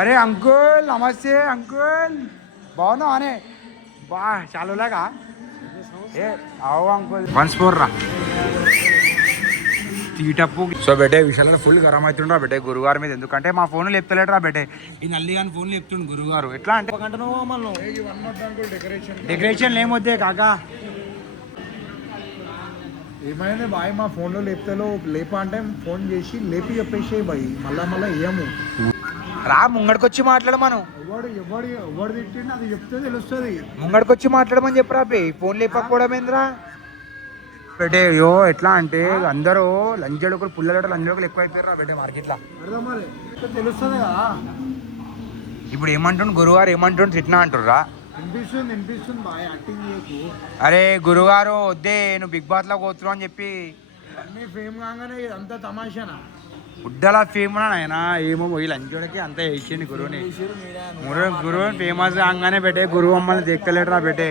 అరే అంకుల్ నమస్తే అంకుల్, బాగున్నావు అనే బా చాలులాగా ఏ అవు అంకుల్ 1 రా తీటప్పు. సో బెటే విషయాలను ఫుల్ గరం అవుతుండ్రా బెటే గురుగారి మీద, ఎందుకంటే మా ఫోన్ లేపుతలేడు రా బెటే, ఈ నల్లి కానీ ఫోన్ లేపుతుండు గురుగారు. ఎట్లా అంటే డెకరేషన్ ఏమొద్దే కాకా, ఏమైంది బాయ్ మా ఫోన్లో లేపుతలో లేపా అంటే ఫోన్ చేసి లేపి చెప్పేసి బాయ్, మళ్ళా ఏము రా ముంగడికొచ్చి మాట్లాడు, మనం ఎవడు తిట్టిండు అది చెప్తే తెలుస్తుంది. ముంగడికొచ్చి మాట్లాడమని చెప్పరా బే, ఫోన్ లేపకపోవడం ఏంద్రా బెటే. అయ్యో ఎట్లా అంటే అందరూ లంజడుకులు పుల్లలు లంజడుకులు ఎక్కువ అయిపోయారు బెటే మార్కెట్లో, తెలుస్తుంది కదా. ఇప్పుడు ఏమంటుండు గురుగారు, ఏమంటుండు తిట్టినా అంటుర్రా. వినిపిస్తుంది బాయ్, యాక్టింగ్ చేయకు. అరే గురుగారు వద్దే, నువ్వు బిగ్ బాస్ లో పోతున్నావు అని చెప్పి అన్ని ఫేమ్ కాగానే అంత తమాషానా ఉడ్డలా ఫేమ్ ఆయన ఏమో ఈ లంచోడికి అంత వేసిండు గురువుని. గురువు ఫేమస్ కాగానే బెటే గురువు మమ్మల్ని దేక్కలేడురా బెటే.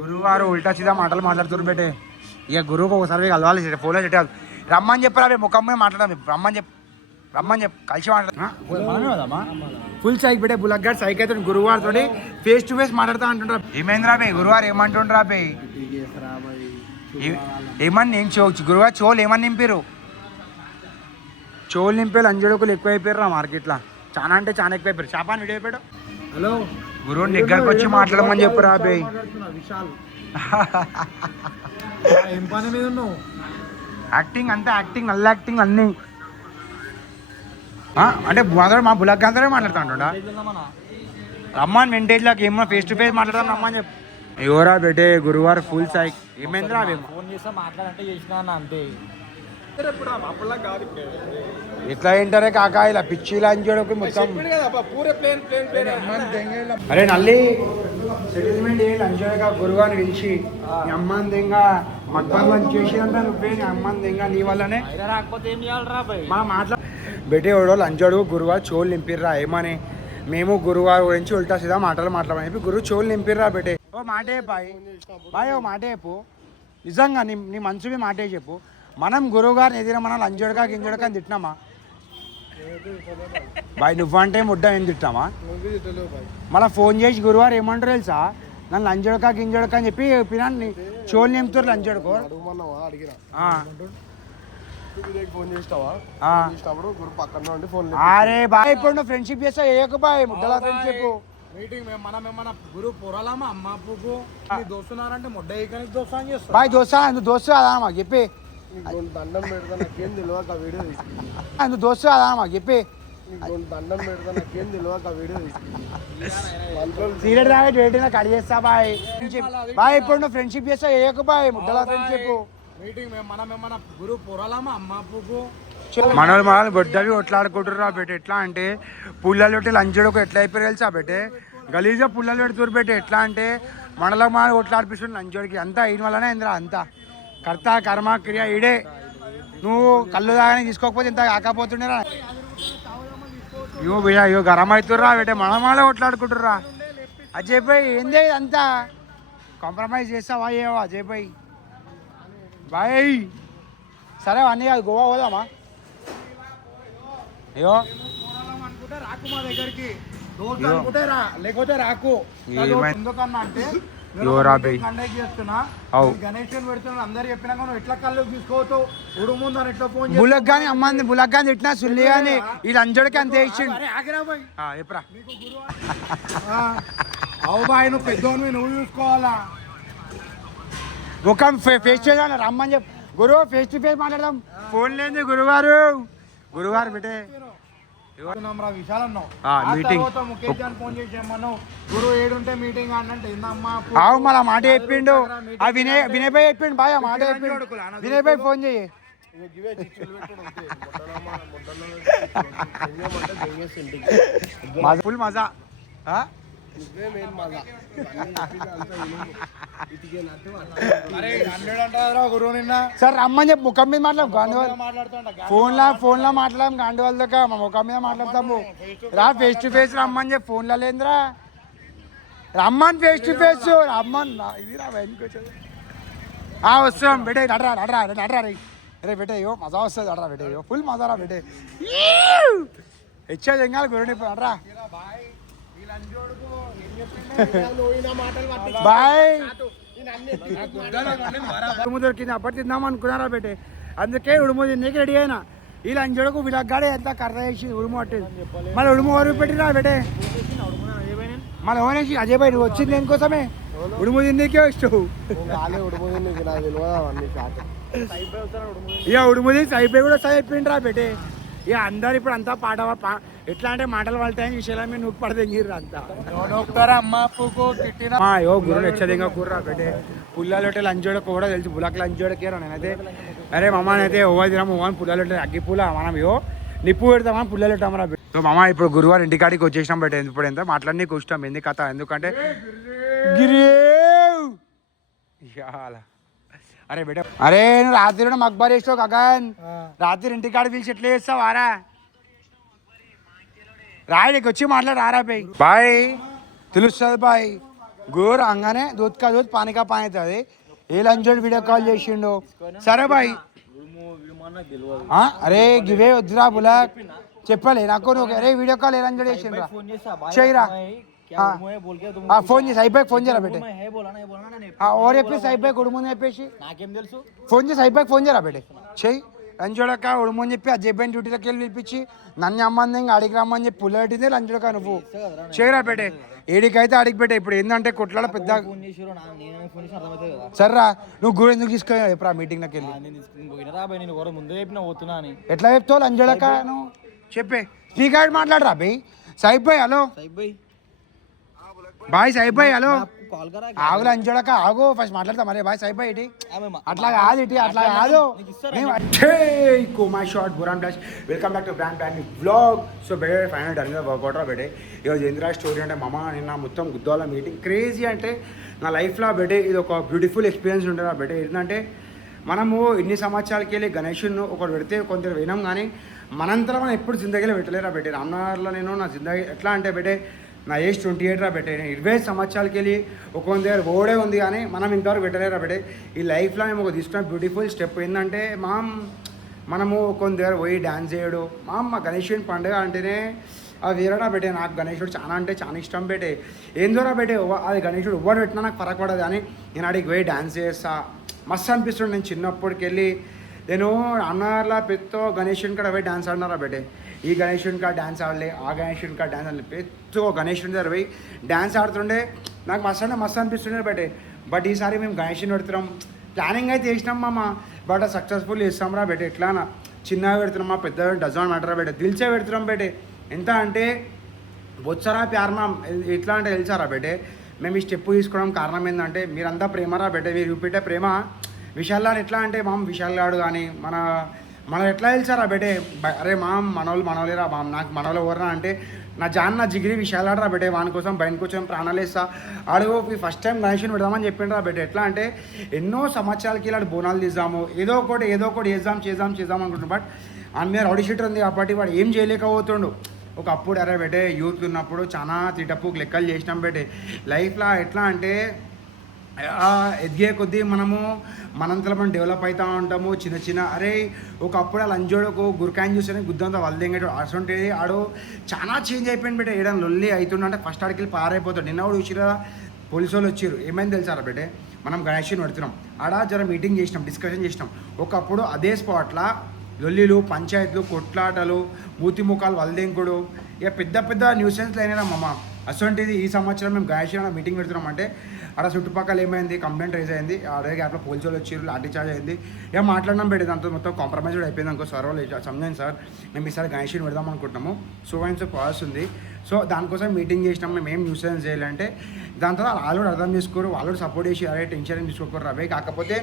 గురువుగారు ఉల్టా సీదా మాటలు మాట్లాడుతున్నారు బెటే. ఇక గురువుకు ఒకసారి కలవాలి, ఫోన్లో చెట్టాలి, రమ్మని చెప్పరా ముఖం మీద మాట్లాడదాం, రమ్మని చెప్పి కలిసి మాట్లాడదామా. ఫుల్ సైక్ పెట్టే బులగ్గారు సైక్ అయితే గురువారితో ఫేస్ టు ఫేస్ మాట్లాడుతా అంటుండ్రా. ఏమైందిరా బే గురువారు ఏమంటుండ్రా బే, ఏమని నేను గురువారు చోలు ఏమని నింపారు, చోలు నింపే లంజడుకులు ఎక్కువ అయిపోయారు రా మార్కెట్లో, చాలా అంటే చాలా ఎక్కువ అయిపోయారు. చేపాన్ని వీడియో అయిపోయాడు. హలో గురువుని దగ్గరకు వచ్చి మాట్లాడమని చెప్పురా బే. ఏం పని మీద ఉన్నావు? యాక్టింగ్ అంతే, యాక్టింగ్ అల్ల యాక్టింగ్ అన్నీ అంటే మా బులగ్ అందరే మాట్లాడుతుంటా. రమ్మని వెంటేజ్లోకి ఏమన్నా ఫేస్ టు ఫేస్ మాట్లాడదాం రమ్మని చెప్పి. ఎవరా బెటే గురువారు ఫుల్ సైక్, ఏమైందిరా ఫోన్ చేస్తా మాట్లాడంటే చేసినా అంతే. ఎట్లా ఏంటారే కాకా ఇలా పిచ్చి లంచోడకు మొత్తం. అరే నల్లి సెటిల్మెంట్ ఏ లంచోడక గురువాని పిలిచి నీ అమ్మని దెంగ మగ్బంగ్ చేసేదంతా నువ్వే, నీ అమ్మని దెంగ నీ వల్లనే రాకపోతే ఏం చేయాలరా మనం మాట్లా బెటే వాడు లంచోడు గురువారు చోలు నింపిర్రా ఏమని, మేము గురువారు గురించి ఉల్టా సీదా మాటలు మాట్లాడమని చెప్పి గురువు చోలు నింపిర్రా బెటే. ఓ మాటే బాయ్ ఓ మాటే చెప్పు, నిజంగా నీ మనసు మీద మాటే చెప్పు. మనం గురువు గారిని ఎదిగిన మనం లంజోడక గింజోడక అని తిట్టినామా బాయ్? నువ్వంటే ముడ్డ ఏం తిట్టామా? మళ్ళీ ఫోన్ చేసి గురువారు ఏమంటారు తెలుసా, నన్ను లంజోడక గింజోడక అని చెప్పి పినాన్ని చోలు నింపుతారు లంజోడుకో. అరే బాయ్ ఇప్పుడు నువ్వు ఫ్రెండ్షిప్ చేస్తా ఏక బాయ్ ముడ్డలా ఫ్రెండ్షిప్ మీటింగ్ మనం ఏమన్నా గురువు పొరాలమా అమ్మ పువ్వు దోస్తున్నారంటే ముడ్డ ఏకానికి దోస్తా అని చేస్తా. బాయ్ దోస్తా నువ్వు దోస్తు కదా మాకు చెప్పి, దండం పెడతా నాకేం తెలియక వీడియో నువ్వు దోస్తు కదా మాకు చెప్పి, దండం పెడతా నాకేం తెలియక వీడియో సీరియడ్ తాగే వెయిటింగ్ కట్ చేస్తా బాయ్. బాయ్ ఇప్పుడు నువ్వు ఫ్రెండ్షిప్ చేస్తా ఏక బాయ్ ముడ్డలా ఫ్రెండ్షిప్. మీటింగ్ మనం ఏమన్నా గురువు పొరాలమా అమ్మ పువ్వు మనల్ని బొడ్డవి కొట్లాడుకుంటుర్రా బెట్టే. ఎట్లా అంటే పుల్లలు పెట్టి లంచోడుకు ఎట్లా అయిపోయారు తెలుసా బెట్టే, గలీజ్గా పుల్లలు పెడుతురు బెట్టే. ఎట్లా అంటే మనలకు మన కొట్లాడిపిస్తుంది లంచోడికి, అంతా ఈయన వల్లనే ఇంద్రా, అంతా కర్త కర్మ క్రియ ఈడే. నువ్వు కళ్ళు దాగానే తీసుకోకపోతే ఇంత కాకపోతుండేరా. అయ్యో గరం అవుతుర్రా బెట్టే, మనమాలే కొట్లాడుకుంటుర్రా. అజయ్ భాయ్ ఏందే అంతా కాంప్రమైజ్ చేస్తావా ఏవో అజయ్ భాయ్ బాయ్. సరే అన్నీ కాదు గోవా పోదామా? అయ్యో రాకు మా దగ్గరికి, అనుకుంటే రా లేకపోతే రాకు. ఎందుకన్నా అంటే కండక్ట్ చేస్తున్నా గణేష్ పెడుతున్నా అందరు చెప్పినాక నువ్వు ఎట్లా కళ్ళు తీసుకోవద్దు ఉడు ముందు అని ఎట్లా ఫోన్ బులక్ గాని అమ్మంది బులక్ గాని తిట్టినా సుల్లి గాని ఈ లంచోడికి అంతే ఇచ్చిండు. ఎప్పుడా అవు బాయ్ నువ్వు పెద్దోని నువ్వు చూసుకోవాలా, ముఖం ఫేస్ చేయాలి రమ్మని చెప్పు. గురువు ఫేస్ టు ఫేస్ మాట్లాడదాం, ఫోన్ లేదు గురువారు పెట్టే అవు మళ్ళీ మాట చెప్పిండు. ఆ వినయ్ భాయ్ చెప్పిండు బాయ్, ఆ మాట చెప్పిండు. వినయ్ భాయ్ ఫోన్ చెయ్యి. ఫుల్ మజా. సార్ రమ్మని చెప్పి ముఖం మీద మాట్లాడు, ఫోన్లో మాట్లాడము గాండి వాళ్ళతో మా ముఖం మీద మాట్లాడతాము. రా ఫేస్ టు ఫేస్ రమ్మని చెప్పి, ఫోన్లో లేదురా రమ్మని ఫేస్ టు ఫేస్ రమ్మని. ఇది రా వస్తాం బెటే, నడరా రే బెటే. మజా వస్తుంది అడరా బెటే, ఫుల్ మజా రా బెటే. ఇచ్చే చెంగాలి గురుని రా బాయ్ ఈ లంజోడుకు ఏం చెప్పిండే లోయిన మాటలు పట్టి బాయ్ నేను ఉడుము దొరికింది అప్పటి తిందాం అనుకున్నారా బేటే అందుకే ఉడుము తిన్నీకి రెడీ అయినా ఈ లంజోడుకు విలగ్గాడే ఎంత కర్ర వేసి ఉడుము పట్టేది మళ్ళీ ఉడుము వరకు పెట్టినా బేటే మళ్ళీ ఓనేసి అజయ్ బాయ్ నువ్వు వచ్చింది దేనికోసమే ఉడుము తిన్నీకే ఇష్టం ఇక ఉడుముది సైపే కూడా సైపోయిండ్రా బేటే ఇక అందరు ఇప్పుడు అంతా ఎట్లా అంటే మాటలు పడతాయని విషయాలు మీరు నువ్వు పడదెంగిర్రు అంతా అమ్మ పూకు తిట్టిన యో గుర్రం ఎచ్చదింగా కూర్రా బేటే పుల్లలొట్టే లంచోడకు కూడా తెలుసు పుల్లకి లంచోడకేరా నేనైతే అరే మమ్మనైతే ఓవదిరా మమ్మని పుల్లలొట్టే అగ్గి పూల మనం యో నిప్పు పెడతామని పుల్లలొట్టామరా సో మామ ఇప్పుడు గురువారం ఇంటికాడికి వచ్చేసినాం బయట ఇప్పుడు ఎంత మాట్లాడి కూర్చున్నాం ఎందుకు కథ ఎందుకంటే గిరి అరే బేట అరే నువ్వు రాత్రి కూడా మక్బార్ వేస్తావు గగన్ రాత్రి ఇంటికాడ పిలిచి ఎట్లా చేస్తావు ఆరా రాయడికి వచ్చి మాట్లాడారా బాయ్ బాయ్ తెలుస్తుంది బాయ్ గోరు అంగానే దూత్ కా దూత్ పానీ కా పానీ అవుతుంది ఏ లంచోడు వీడియో కాల్ చేసిండు సరే బాయ్ అరే గివే వద్దురా బులాక్ చెప్పలే నాకు నువ్వు అరే వీడియో కాల్ ఏ లంచోడు చేసిండ్రా చేయరా ఫోన్ చేసి అయిపోయి ఫోన్ చేయరా బేటే ఓర్ చెప్పేసి అయిపోయి ఉడుముని చెప్పేసి నాకేం తెలుసు ఫోన్ చేసి అయిపోయి ఫోన్ చేయరా బేటే చెయ్యి లంచోడక ఉడుమని చెప్పి అజయ్ బైన్ డ్యూటీలోకి వెళ్ళి పిలిపించి నన్ను అమ్మంది ఇంకా అడిగి రమ్మని చెప్పి పుల్లటింది లంచోడక నువ్వు చేయరా బేటే ఏడికైతే అడిగి పెట్టే ఇప్పుడు ఏంటంటే కొట్లాడ పెద్ద సర్రా నువ్వు గురు ఎందుకు తీసుకుని ఎప్పుడు ఆ మీటింగ్లోకి వెళ్ళి ముందే చెప్పిన పోతున్నా అని ఎట్లా చెప్తావు లంచోడక నువ్వు చెప్పే స్పీకర్ మాట్లాడరా బై సైబాయ్ హలో బాయ్ సైబాయ్ హలో ఆగు లంచోడక ఆగు ఫస్ట్ మాట్లాడతా మరి బాయ్ సైబాయ్ ఇటీ అట్లా కాదు ఇటీ అట్లా కాదు మై షార్ట్ బురాన్ బ్లాష్ welcome back to brand vlog so బెడే ఫైనల్ డన్ వర్కౌట్ రా బెడే ఈరోజు ఏంద్రా స్టోరీ అంటే మామ నిన్న మొత్తం గుద్దాల మీటింగ్ క్రేజీ అంటే నా లైఫ్లో బెడే ఇది ఒక బ్యూటిఫుల్ ఎక్స్పీరియన్స్ ఉంటుంది రా బెడే ఏంటంటే మనము ఇన్ని సంవత్సరాలకి వెళ్ళి గణేషుని ఒకటి పెడితే కొందరు వినాం కానీ మనంతరం మనం ఎప్పుడు జిందగీలో పెట్టలేరా బెటే రామ్నగర్లో నేను నా జిందగీ ఎట్లా అంటే బెటే నా ఏజ్ 28 రా బెటే నేను 20 సంవత్సరాలకి వెళ్ళి ఒక దగ్గర ఓడే ఉంది కానీ మనం ఇంతవరకు పెట్టలేరా బెటే ఈ లైఫ్లో మేము ఒక తీసుకున్న బ్యూటిఫుల్ స్టెప్ ఏంటంటే మనము కొన్ని దగ్గర పోయి డ్యాన్స్ చేయడు మా గణేషుని పండుగ అంటేనే అది వేరేనా బెటే నాకు గణేషుడు చాలా అంటే చాలా ఇష్టం బెటే ఏందోరా బెటే అది గణేషుడు ఎవ్వరు పెట్టినా నాకు ఫరక్ పడదు కానీ నేను అడిగి పోయి డ్యాన్స్ చేస్తా మస్తు అనిపిస్తుంది నేను చిన్నప్పటికి వెళ్ళి నేను అన్నార్లా పెద్ద గణేషుని కాడ పోయి డ్యాన్స్ ఆడినారా బెటే ఈ గణేషుని కాడ డ్యాన్స్ ఆడలే ఆ గణేషుని కాడ డ్యాన్స్ ఆడలే పెద్ద గణేషుని దగ్గర పోయి డ్యాన్స్ ఆడుతుండే నాకు మస్తు అనిపిస్తుండే బెటే బట్ ఈసారి మేము గణేషుని పెడుతున్నాం ప్లానింగ్ అయితే చేసినాం మామ బట్ సక్సెస్ఫుల్ చేస్తాం రా బెటే ఎట్లా చిన్నగా పెడుతున్నాం పెద్ద డజన్ మ్యాటర్ బెటే దిల్చే పెడుతున్నాం బెటే ఎంత అంటే బొచ్చరా ప్యారమా ఎట్లా అంటే తెలుసారా బెటే మేము ఈ స్టెప్ తీసుకోవడం కారణం ఏంటంటే మీరంతా ప్రేమరా బెటే మీరు చూపెట్టే ప్రేమ విశాల్ గారు ఎట్లా అంటే విశాల్ గారు కానీ మనం ఎట్లా తెలుసారా బెటే అరే మనోళ్ళేరా నాకు మనోళ్ళు ఎవరన్నా అంటే నా జాన్ నా జిగిరి విశాల్ గారు రా బెటే వాని కోసం బయట కోసం ప్రాణాలు వేస్తా ఆడు ఫస్ట్ టైం గణేషుని పెడదామని చెప్పిండ్రా బెటే ఎట్లా అంటే ఎన్నో సంవత్సరాలకి ఇలాంటి బోనాలు తీద్దాము ఏదో ఒకటి చేద్దాం అనుకుంటున్నాం బట్ ఆయన మీద రౌడీ షీటర్ ఉంది కాబట్టి వాడు ఏం చేయలేకపోతుండు ఒకప్పుడు అరే బెటే యూత్ ఉన్నప్పుడు చాలా తిటప్పు లెక్కలు చేసినాం బెటే లైఫ్లో ఎట్లా అంటే ఎదిగే కొద్దీ మనంతలో మనం డెవలప్ అవుతూ ఉంటాము చిన్న అరే ఒకప్పుడు ఆ లంజోడకు గురకాయని చూస్తేనే గుద్దంతా వల్దెంగేటో అసంటేది ఆడు చాలా చేంజ్ అయిపోయింది బెటే ఏదైనా లొల్లి అవుతుండే ఫస్ట్ ఆడికి వెళ్ళి పారైపోతాడు నిన్న కూడా చూసిరా పోలీసు వాళ్ళు వచ్చారు ఏమైంది తెలుసారా బెటే మనం గణేష్ని పెడుతున్నాం ఆడ జర మీటింగ్ చేసినాం డిస్కషన్ చేసినాం ఒకప్పుడు అదే స్పాట్లో లొల్లిలు పంచాయతీలు కొట్లాటలు మూతి ముఖాలు వల్దెంకుడు ఇక పెద్ద న్యూసెన్స్లు అయినా మమ్మ అసంటిది ఈ సంవత్సరం మేము గణేష్ మీటింగ్ పెడుతున్నాం అంటే అక్కడ చుట్టుపక్కల ఏమైంది కంప్లైంట్ రైజ్ అయింది అదే గ్యాప్లో పోలీసులు వచ్చారు లాఠీ చార్జ్ అయింది ఇక మాట్లాడడం పెట్టి దాంతో మొత్తం కాంప్రమైజ్ అయిపోయింది అనుకో సార్ వాళ్ళు సమజండి సార్ మేము ఈసారి గణేష్ని పెడదాం అనుకుంటున్నాము సో ప్రాసెస్ ఉంది సో దానికోసం మీటింగ్ చేసినాం మేము ఏం న్యూసెన్స్ చేయాలంటే దాని తర్వాత వాళ్ళు అర్థం చేసుకోరు వాళ్ళు సపోర్ట్ చేసి అరే టెన్షన్ ఏం తీసుకోకరు అవే కాకపోతే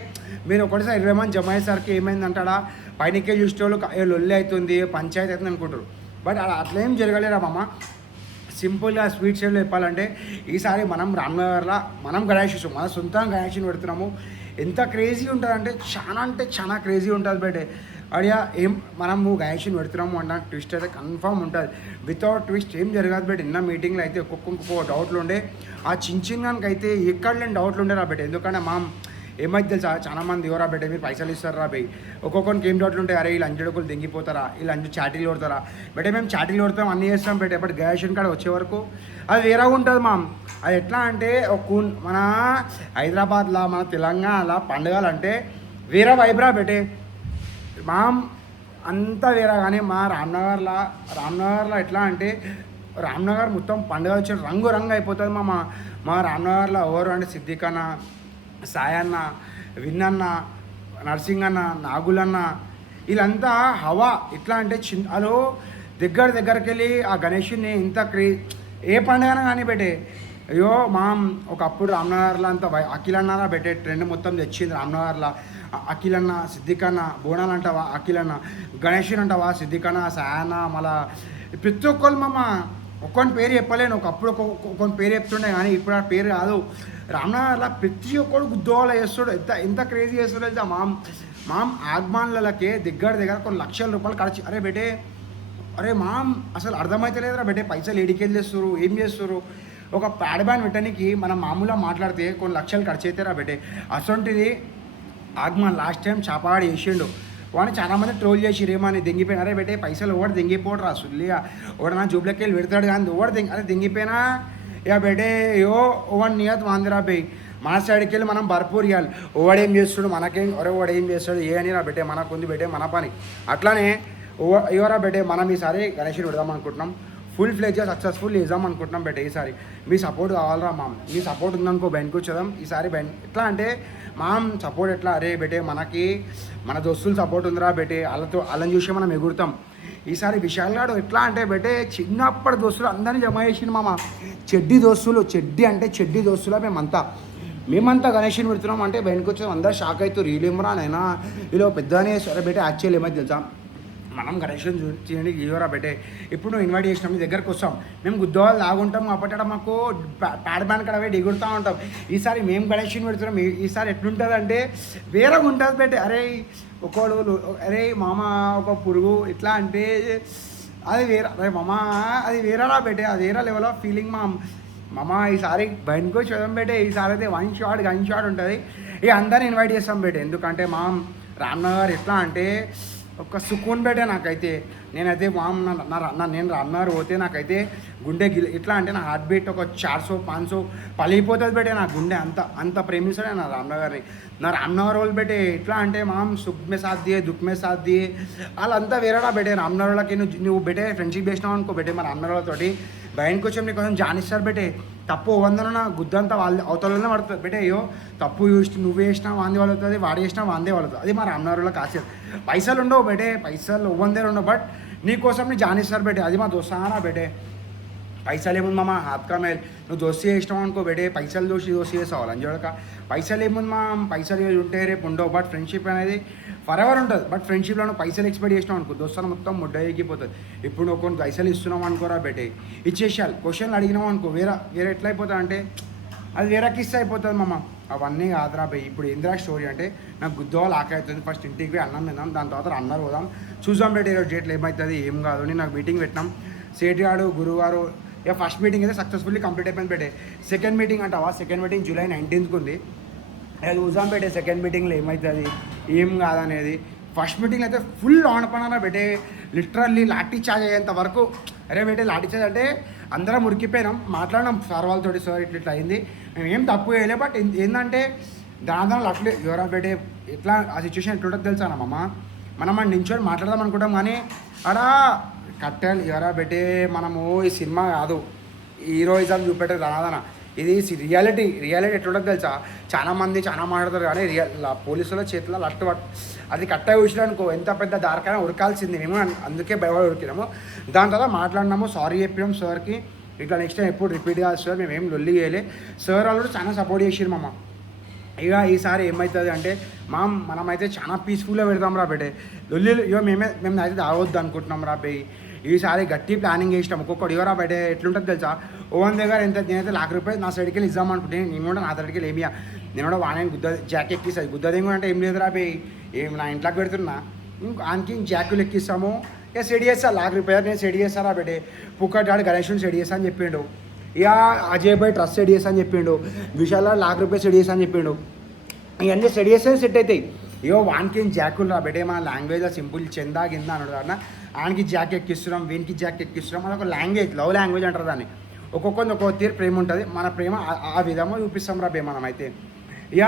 మీరు ఒకటిసారి 20 మంది జమ అయ్యేసరికి ఏమైందంటే అలా పైనకే చూసే వాళ్ళు లొల్లి అవుతుంది పంచాయతీ అవుతుంది అనుకుంటారు బట్ అలా అట్లా ఏం జరగలేరా మామ సింపుల్గా స్వీట్ స్టైల్లో చెప్పాలంటే ఈసారి మనం రామ్నగర్లో మనం గణేష్ మన సొంతంగా గణేష్ని పెడుతున్నాము ఎంత క్రేజీ ఉంటుందంటే చాలా క్రేజీ ఉంటుంది బయట అడియా మనము గణేష్ని పెడుతున్నాము అంటే ట్విస్ట్ అయితే కన్ఫామ్ ఉంటుంది వితౌట్ ట్విస్ట్ ఏం జరగదు బయట నిన్న మీటింగ్లో అయితే ఒక్కొక్క డౌట్లు ఉండే ఆ చిన్నగానికి అయితే ఎక్కడ లేని డౌట్లు ఉండే రా బయట ఎందుకంటే ఏమైతే తెలుసా చాలా మంది ఎవరా బెటే మీరు పైసలు ఇస్తారా బై ఒక్కొక్కరికి ఏం డౌట్లు ఉంటాయి అరే వీళ్ళు అంజడుకులు దింగిపోతారా వీళ్ళు అంజు చాటీలు కొడతారా బెటే మేము చాటీలు కొడతాం అన్నీ చేస్తాం బెటే బట్ గ్రాడ్యుయేషన్ కాడ వచ్చే వరకు అది వేరేగా ఉంటుంది మామ్ అది ఎట్లా అంటే మన హైదరాబాద్లో మన తెలంగాణలో పండుగలు అంటే వేరే వైబ్రా బెటే మామ్ అంతా వేరే కానీ మా రామ్నగర్లో ఎట్లా అంటే రామ్నగర్ మొత్తం పండుగ వచ్చే రంగు అయిపోతుంది మా రామ్నగర్లో ఎవరు అంటే సిద్దికన్న సాయన్న విన్నన్న నర్సింగ్ అన్న నాగులన్న వీళ్ళంతా హవా ఎట్లా అంటే అదో దగ్గరికి వెళ్ళి ఆ గణేషుని ఇంత ఏ పండుగన కానీ పెట్టే అయ్యో ఒకప్పుడు రామ్నగర్లో అంతా అఖిలన్నారా పెట్టే ట్రెండ్ మొత్తం తెచ్చింది రామ్నగర్లో అఖిలన్న సిద్దికన్న బోనాలు అంటావా అఖిలన్న గణేషుని అంటావా సిద్దికన్న సాయన్న మళ్ళా ప్రతి ఒక్కరు ఒక్కొని పేరు చెప్పలేను ఒకప్పుడు ఒక్కొని పేరు చెప్తుండే కానీ ఇప్పుడు ఆ పేరు కాదు రామ్నగర్లో ప్రతి ఒక్కడు గుద్దోవాల చేస్తాడు ఎంత క్రేజీ చేస్తాడు అయితే ఆగ్మాన్లకే దగ్గర కొన్ని లక్షల రూపాయలు ఖర్చు అరే బేటే అరే అసలు అర్థమైతే లేదురా బేటే పైసలు ఏడికెళ్ళి చేస్తారు ఏం చేస్తారు ఒక ప్యాడ్ బ్యాన్ పెట్టడానికి మనం మామూలుగా మాట్లాడితే కొన్ని లక్షలు ఖర్చు అవుతారా బేటే అసొంటిది ఆగ్మాన్ లాస్ట్ టైం చాపాడు చేసిండు వాడిని చాలామంది ట్రోల్ చేసిరు ఏమని దెంగిపోయినా అరే బేటే పైసలు ఓడి దెంగిపోవడరా సుల్లిగా ఓడ నా జూబ్లోకి వెళ్ళి పెడతాడు కానీ ఓడి అరే దెంగిపోయినా ఇక బేటే ఓవన్ నియత్ వాందిరా బే మన సైడ్కి వెళ్ళి మనం భర్పూర్ ఇవ్వాలి ఓవాడేం చేస్తాడు మనకేం ఓవాడేం చేస్తాడు ఏ అని రా బేటే మనకు ఉంది బేటే మన పని అట్లానే ఎవరా బేటే మనం ఈసారి గణేషుని పెడదాం అనుకుంటున్నాం ఫుల్ ఫ్లెజ్గా సక్సెస్ఫుల్ చేద్దాం అనుకుంటున్నాం బేటే ఈసారి మీ సపోర్ట్ కావాలరా మీ సపోర్ట్ ఉందనుకో బెన్కి వచ్చేదాం ఈసారి ఎట్లా అంటే సపోర్ట్ ఎట్లా అరే బేటే మన దోస్తులు సపోర్ట్ ఉందిరా బేటే వాళ్ళని చూసి మనం ఎగురుతాం ఈసారి విశాల్గాడు ఎట్లా అంటే బేటే చిన్నప్పటి దోస్తులు అందరినీ జమ చేసిండు చెడ్డి దోస్తులు మేమంతా గణేషుని పెడుతున్నాం అంటే బయటకు వచ్చి అందరూ షాక్ అవుతారు వీళ్ళేమరా నైనా వీళ్ళు పెద్దనే సరే బేటే యాక్చువల్ ఏమైతే తెలుసా మనం గణేషుని చూడండి ఇవరా బేటే ఇప్పుడు నువ్వు ఇన్వైట్ చేసినాం మీ దగ్గరకు వస్తాం మేము గుద్దవాళ్ళు లాగుంటాం అప్పట మాకు ప్యాడ్ బ్యాన్ కడ పోయి దిగుడుతూ ఉంటాం ఈసారి మేము గణేషుని పెడుతున్నాం ఈసారి ఎట్లుంటుంది అంటే వేరేగా ఉంటుంది బేటే అరే ఒకడు అరే ఒక పురుగు ఎట్లా అంటే అది వేరే అరే అది వేరేరా బేటే అది వేరే లెవెల్ ఆఫ్ ఫీలింగ్ ఈసారి బయటకు చూద్దాం బేటే ఈసారి అయితే గన్ షాట్ ఉంటుంది ఇక అందరిని ఇన్వైట్ చేస్తాం బేటే ఎందుకంటే రామ్నగర్ ఎట్లా అంటే ఒక సుకూన్ బేటే నాకైతే నేనైతే నేను రామ్నగర్ పోతే నాకైతే గుండె ఎట్లా అంటే నా హార్ట్ బీట్ ఒక 400-500 పలిగిపోతుంది బేటే నా గుండె అంత ప్రేమిస్తాడే నా రామ్నగర్ని నా రామ్నగర్ వాళ్ళు బేటే ఎట్లా అంటే సుఖమే సాథ్ దియే దుఃఖమే సాథ్ దియే వాళ్ళంతా వేరేడా బేటే రామ్నగర్ వాళ్ళకి నువ్వు బేటే ఫ్రెండ్షిప్ చేసినావు అనుకో బేటే మా రామ్నగర్ వాళ్ళతోటి బయటకు వచ్చాం నీకోసం జానిస్తారు బేటే తప్పు వందన గుద్దంతా వాళ్ళు అవతలనే పడుతుంది బేటే అయ్యో తప్పు నువ్వు వేసినా వాంది వాళ్ళవుతుంది వాడు వేసినా వాందే వాళ్ళవుతుంది అది మా రామ్నగర్లో కాసేది పైసలు ఉండవు బేటే పైసలు ఒవ్వందే ఉండవు బట్ నీకోసం నీ జానిస్తారు బేటే అది మా దోస్తానా బేటే పైసలు ఏముంది హాత్కా మేల్ నువ్వు దోస్తీ చేసినావు అనుకో బేటే పైసలు దోస్తీ చేసావు అంజోడక పైసలు ఏముంది పైసలు ఉంటే రేపు ఉండవు బట్ ఫ్రెండ్షిప్ అనేది ఫర్ ఎవర్ ఉంటుంది బట్ ఫ్రెండ్షిప్లో పైసలు ఎక్స్పెక్ట్ చేసినావు అనుకో దోస్తాను మొత్తం ముడ్డ ఎక్కిపోతుంది ఇప్పుడు నువ్వు కొన్ని పైసలు ఇస్తున్నావు అనుకోరా బేటే ఇచ్చేసాలి క్వశ్చన్లు అడిగినావు అనుకో వేరే ఎట్లా అయిపోతుంది అంటే అది వేరే కిస్ అయిపోతుంది అవన్నీ కాదురా బై ఇప్పుడు ఏంద్రా స్టోరీ అంటే నాకు గుద్దవాళ్ళు ఆకలి అవుతుంది ఫస్ట్ ఇంటికి పోయి అన్నం తిందాం దాని తర్వాత అన్నారు పోదాం చూసాం బేటే ఈరోజు డేట్లు ఏమవుతుంది ఏం కాదు అని నాకు మీటింగ్ పెట్టినాం సేటిగాడు గురువారు ఇక ఫస్ట్ మీటింగ్ అయితే సక్సెస్ఫుల్లీ కంప్లీట్ అయిపోయింది బేటే సెకండ్ మీటింగ్ అంటావా సెకండ్ మీటింగ్ జూలై 19th ఉంది అది చూసాం బేటే సెకండ్ మీటింగ్లో ఏమవుతుంది ఏం కాదనేది ఫస్ట్ మీటింగ్ అయితే ఫుల్ ఆన్ పనారా బేటే లిటరల్లీ లాఠీ చార్జ్ అయ్యేంత వరకు అరే బేటే లాఠీ చార్జ్ అంటే అందరం ఉరికిపోయినాం మాట్లాడినాం సార్ వాళ్ళతోటి సార్ ఇట్లా అయింది మేము ఏం తప్పు చేయలే బట్ ఏంటంటే దాని అట్లే ఎవరా బేటే ఎట్లా ఆ సిచ్యువేషన్ ఎట్లుంటుందో తెలుసా మనం నించొని మాట్లాడదాం అనుకుంటాం కానీ ఆడ కట్టాలి ఎవరా బేటే మనము ఈ సినిమా కాదు హీరోయిజం చూపెట్టేది రాదన ఇది రియాలిటీ ఎట్లుంటుంది తెలుసా చాలామంది చాలా మాట్లాడతారు కానీ పోలీసుల చేతిలో అది కట్ట చూసినా అనుకో ఎంత పెద్ద దారికైనా ఉరకాల్సింది మేము అందుకే భయపడి ఉరికినాము దాని తర్వాత మాట్లాడినాము సారీ చెప్పినాం సార్కి ఇట్లా నెక్స్ట్ టైం ఎప్పుడు రిపీట్ కాదు సార్ మేము ఏం లొల్లి చేయలే సార్ వాళ్ళు కూడా చాలా సపోర్ట్ చేసిరు ఇక ఈసారి ఏమవుతుంది అంటే మనమైతే చాలా పీస్ఫుల్గా పెడతాం రా బేటే లొల్లి మేము అయితే తాగొద్దు అనుకుంటున్నాం రా బే ఈసారి గట్టి ప్లానింగ్ చేసినాం ఒక్కొక్కటి ఎవరా బయట ఎట్లుంటుంది తెలుసా ఓవన్ దగ్గర నేనైతే ₹1,00,000 నా సైడ్కి వెళ్ళి ఇద్దాం అనుకుంటే నేను కూడా నా సైడ్కి వెళ్ళి ఏమియా నేను కూడా వానే జాక్ ఎక్కిస్తాను గుద్దదేమో అంటే ఏం లేదురా బే ఏం నా ఇంట్లోకి పెడుతున్నా ఆయనకి జాకులు ఎక్కిస్తాము ఇక సెట్ చేస్తా ₹1,00,000 నేను సెట్ చేస్తారా బేటే పుక్కటాడు గణేషుని సెట్ చేస్తా అని చెప్పిండు ఇక అజయ్ భాయ్ ట్రస్ట్ సెట్ చేస్తా అని చెప్పిండు విశాల్ ₹1,00,000 సెట్ చేస్తా అని చెప్పిండు ఇవన్నీ స్టడీ చేస్తే సెట్ అవుతాయి. ఇగో వానికి జాకులు రా బెటే, మన లాంగ్వేజ్లో సింపుల్ చెందా కింద అన్నాడు అన్న, ఆయనకి జాక్ ఎక్కిస్తున్నాం, వీనికి జాక్ ఎక్కిస్తున్నాం, అది ఒక లాంగ్వేజ్, లవ్ లాంగ్వేజ్ అంటారు దాన్ని. ఒక్కొక్కరిని ఒక్కొక్క తీరు ప్రేమ ఉంటుంది, మన ప్రేమ ఆ విధంగా చూపిస్తాం రా బే మనం అయితే. ఇక